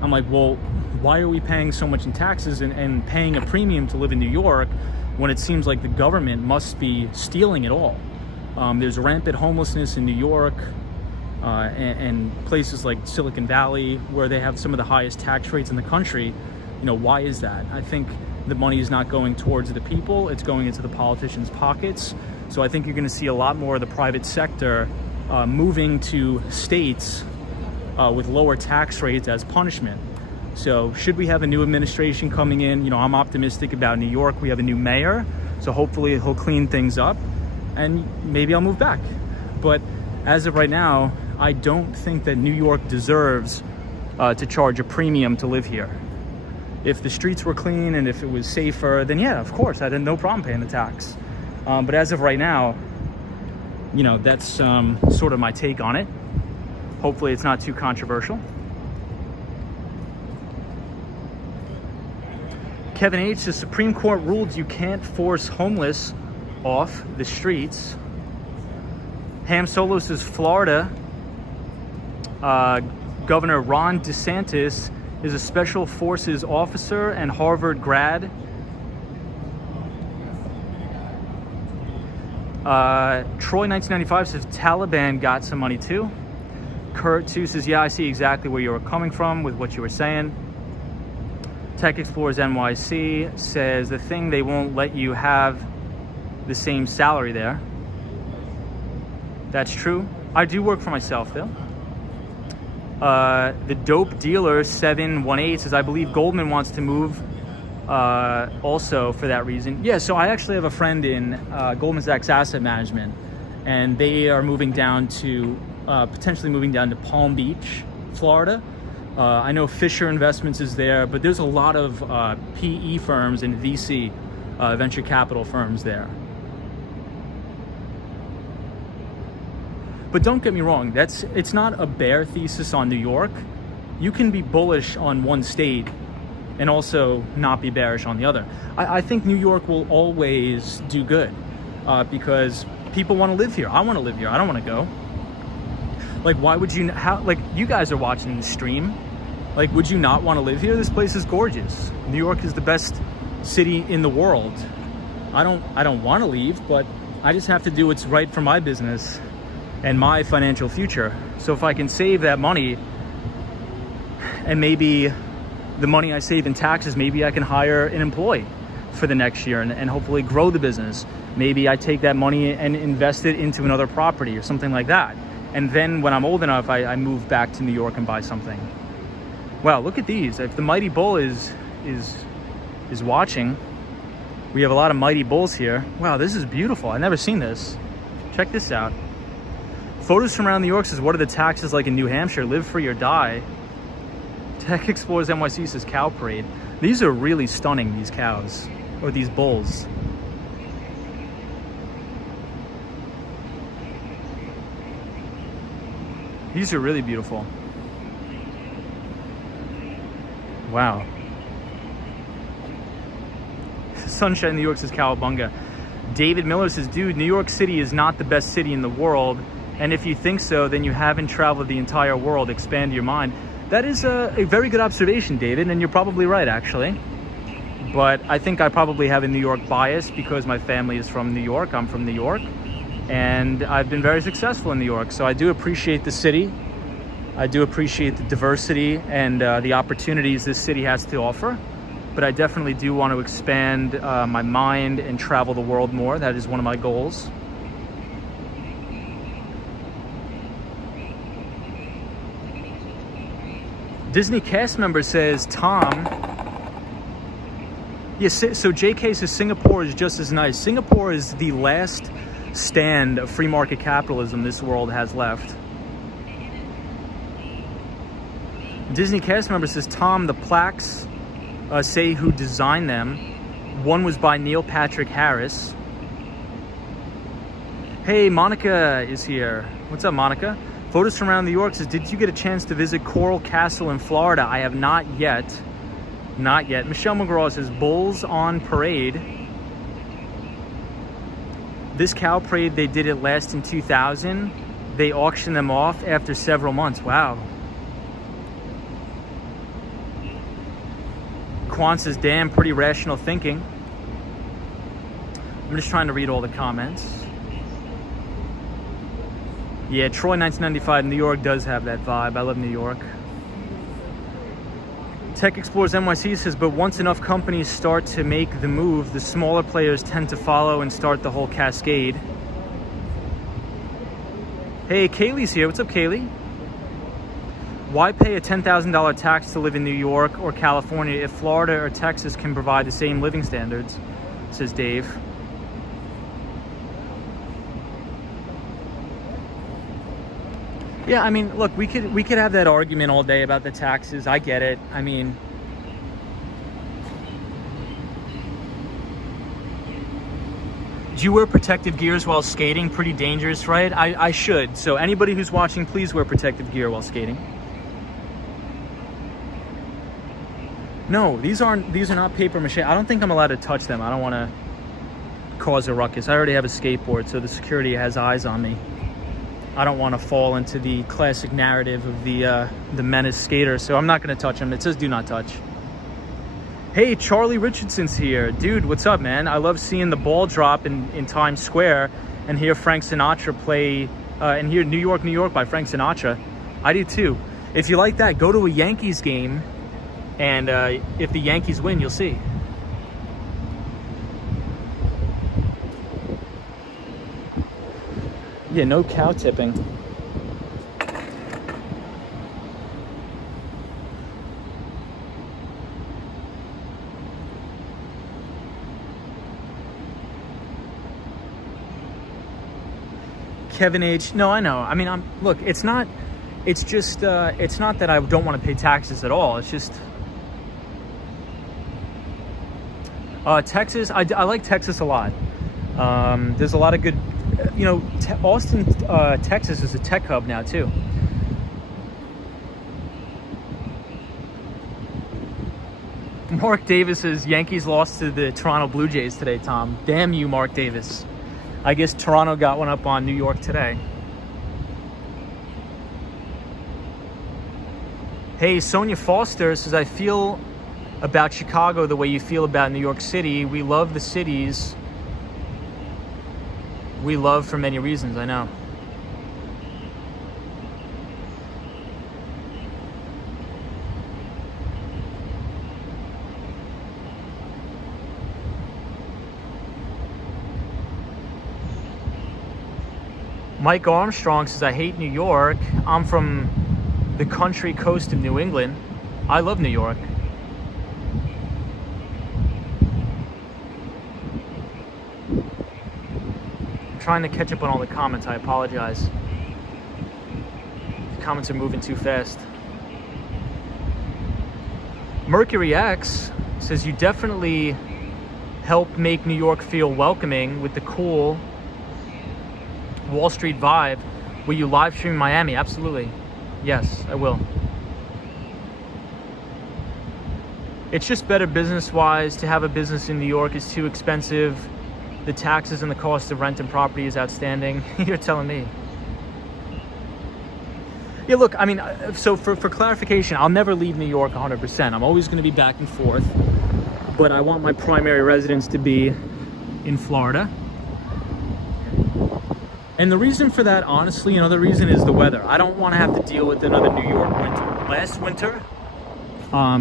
I'm like, well, why are we paying so much in taxes and paying a premium to live in New York when it seems like the government must be stealing it all? There's rampant homelessness in New York and places like Silicon Valley, where they have some of the highest tax rates in the country. Why is that? I think the money is not going towards the people, it's going into the politicians' pockets. So I think you're going to see a lot more of the private sector moving to states with lower tax rates as punishment. So should we have a new administration coming in, I'm optimistic about New York. We have a new mayor, so hopefully he'll clean things up and maybe I'll move back. But as of right now, I don't think that New York deserves to charge a premium to live here. If the streets were clean and if it was safer, then yeah, of course, I had no problem paying the tax. But as of right now, that's sort of my take on it. Hopefully it's not too controversial. Kevin H. The Supreme Court ruled you can't force homeless off the streets. Ham Solo says Florida Governor Ron DeSantis is a special forces officer and Harvard grad. Troy 1995 says Taliban got some money too. Kurt 2 says, yeah, I see exactly where you were coming from with what you were saying. Tech Explorers NYC says the thing, they won't let you have the same salary there. That's true. I do work for myself though. The Dope Dealer 718 says, I believe Goldman wants to move also for that reason. Yeah, so I actually have a friend in Goldman Sachs Asset Management, and they are moving down to, potentially moving down to Palm Beach, Florida. I know Fisher Investments is there, but there's a lot of PE firms and VC, venture capital firms there. But don't get me wrong, it's not a bear thesis on New York. You can be bullish on one state and also not be bearish on the other. I think New York will always do good because people want to live here. I want to live here. I don't want to go. Like, why would you, like, you guys are watching the stream. Like, would you not want to live here? This place is gorgeous. New York is the best city in the world. I don't want to leave, but I just have to do what's right for my business and my financial future. So if I can save that money, and maybe the money I save in taxes, maybe I can hire an employee for the next year and hopefully grow the business. Maybe I take that money and invest it into another property or something like that. And then when I'm old enough, I move back to New York and buy something. Wow, look at these. If the Mighty Bull is watching, we have a lot of Mighty Bulls here. Wow, this is beautiful. I've never seen this. Check this out. Photos from around New York says, what are the taxes like in New Hampshire? Live free or die. Tech Explorers NYC says cow parade. These are really stunning, these cows, or these bulls. These are really beautiful. Wow. Sunshine New York says cowabunga. David Miller says, dude, New York City is not the best city in the world. And if you think so, then you haven't traveled the entire world. Expand your mind. That is a very good observation, David, and you're probably right, actually. But I think I probably have a New York bias because my family is from New York. I'm from New York, and I've been very successful in New York. So I do appreciate the city. I do appreciate the diversity and the opportunities this city has to offer. But I definitely do want to expand my mind and travel the world more. That is one of my goals. Disney cast member says, Tom. Yes, so JK says Singapore is just as nice. Singapore is the last stand of free market capitalism this world has left. Disney cast member says, Tom, the plaques say who designed them. One was by Neil Patrick Harris. Hey, Monica is here. What's up, Monica? Photos from around New York says, did you get a chance to visit Coral Castle in Florida? I have not yet. Not yet. Michelle McGraw says, bulls on parade. This cow parade, they did it last in 2000. They auctioned them off after several months. Wow. Quan says, damn, pretty rational thinking. I'm just trying to read all the comments. Yeah, Troy 1995, New York does have that vibe. I love New York. Tech Explorers NYC says, but once enough companies start to make the move, the smaller players tend to follow and start the whole cascade. Hey, Kaylee's here. What's up, Kaylee? Why pay a $10,000 tax to live in New York or California if Florida or Texas can provide the same living standards, says Dave. Yeah, I mean, look, we could have that argument all day about the taxes. I get it. I mean, do you wear protective gears while skating? Pretty dangerous, right? I should. So anybody who's watching, please wear protective gear while skating. No, these are not paper mache. I don't think I'm allowed to touch them. I don't want to cause a ruckus. I already have a skateboard, so the security has eyes on me. I don't want to fall into the classic narrative of the menace skater, so I'm not going to touch them. It says do not touch. Hey, Charlie Richardson's here. Dude, what's up, man? I love seeing the ball drop in Times Square and hear Frank Sinatra play, and hear New York, New York by Frank Sinatra. I do too. If you like that, go to a Yankees game, and if the Yankees win, you'll see. Yeah, no cow tipping. Kevin H. No, I know. I mean, look, it's not that I don't want to pay taxes at all. It's just Texas. I like Texas a lot. There's a lot of good, Austin, Texas is a tech hub now too. Mark Davis's Yankees lost to the Toronto Blue Jays today, Tom. Damn you, Mark Davis. I guess Toronto got one up on New York today. Hey, Sonia Foster says, I feel about Chicago the way you feel about New York City. We love the cities we love for many reasons, I know. Mike Armstrong says, I hate New York. I'm from the country coast of New England. I love New York. I'm trying to catch up on all the comments. I apologize. The comments are moving too fast. Mercury X says, you definitely help make New York feel welcoming with the cool Wall Street vibe. Will you live stream Miami? Absolutely. Yes, I will. It's just better business-wise. To have a business in New York is too expensive. The taxes and the cost of rent and property is outstanding. You're telling me. Yeah, look, I mean, so for clarification, I'll never leave New York 100%. I'm always going to be back and forth. But I want my primary residence to be in Florida. And the reason for that, honestly, the reason is the weather. I don't want to have to deal with another New York winter. Last winter,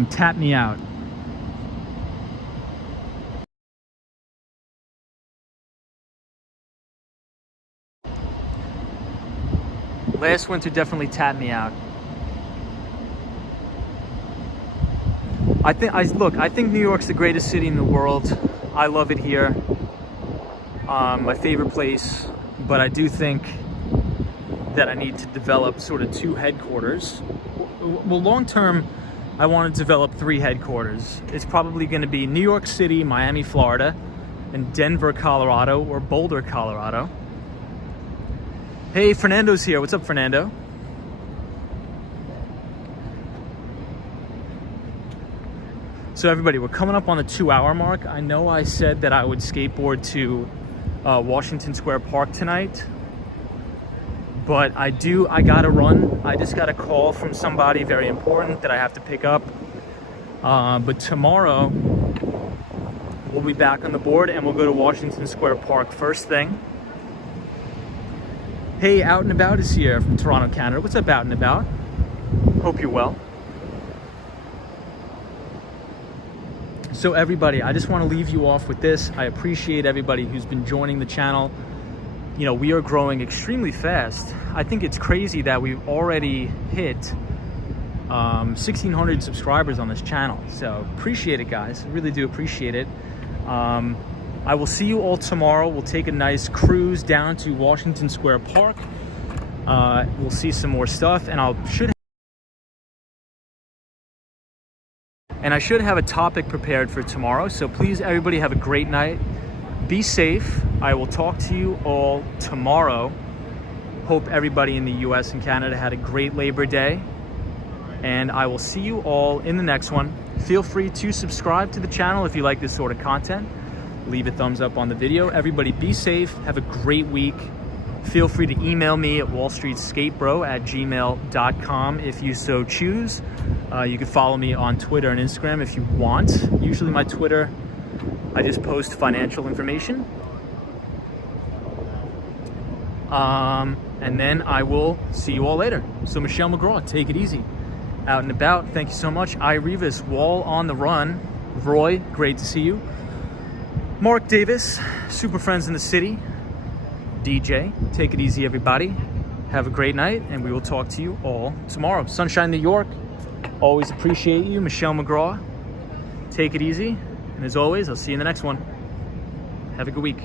tapped me out. Last winter definitely tapped me out. I think New York's the greatest city in the world. I love it here. My favorite place. But I do think that I need to develop sort of 2 headquarters. Well, long term, I want to develop 3 headquarters. It's probably going to be New York City, Miami, Florida, and Denver, Colorado, or Boulder, Colorado. Hey, Fernando's here. What's up, Fernando? So everybody, we're coming up on the 2-hour mark. I know I said that I would skateboard to Washington Square Park tonight, but I gotta run. I just got a call from somebody very important that I have to pick up. But tomorrow we'll be back on the board and we'll go to Washington Square Park first thing. Hey, Out and About is here from Toronto, Canada. What's up, Out and About? Hope you're well. So everybody, I just want to leave you off with this. I appreciate everybody who's been joining the channel. We are growing extremely fast. I think it's crazy that we've already hit 1,600 subscribers on this channel. So appreciate it, guys. I really do appreciate it. I will see you all tomorrow. We'll take a nice cruise down to Washington Square Park. We'll see some more stuff, and I should have a topic prepared for tomorrow. So please, everybody, have a great night. Be safe. I will talk to you all tomorrow. Hope everybody in the US and Canada had a great Labor Day. And I will see you all in the next one. feel free to subscribe to the channel if you like this sort of content. Leave a thumbs up on the video. Everybody be safe. Have a great week. Feel free to email me at wallstreetskatebro@gmail.com if you so choose. You can follow me on Twitter and Instagram if you want. Usually my Twitter, I just post financial information. And then I will see you all later. So Michelle McGraw, take it easy. Out and about. Thank you so much. I Revis, Wall on the Run. Roy, great to see you. Mark Davis, Super Friends in the City. DJ, take it easy, everybody. Have a great night, and we will talk to you all tomorrow. Sunshine, New York. Always appreciate you. Michelle McGraw, take it easy. And as always, I'll see you in the next one. Have a good week.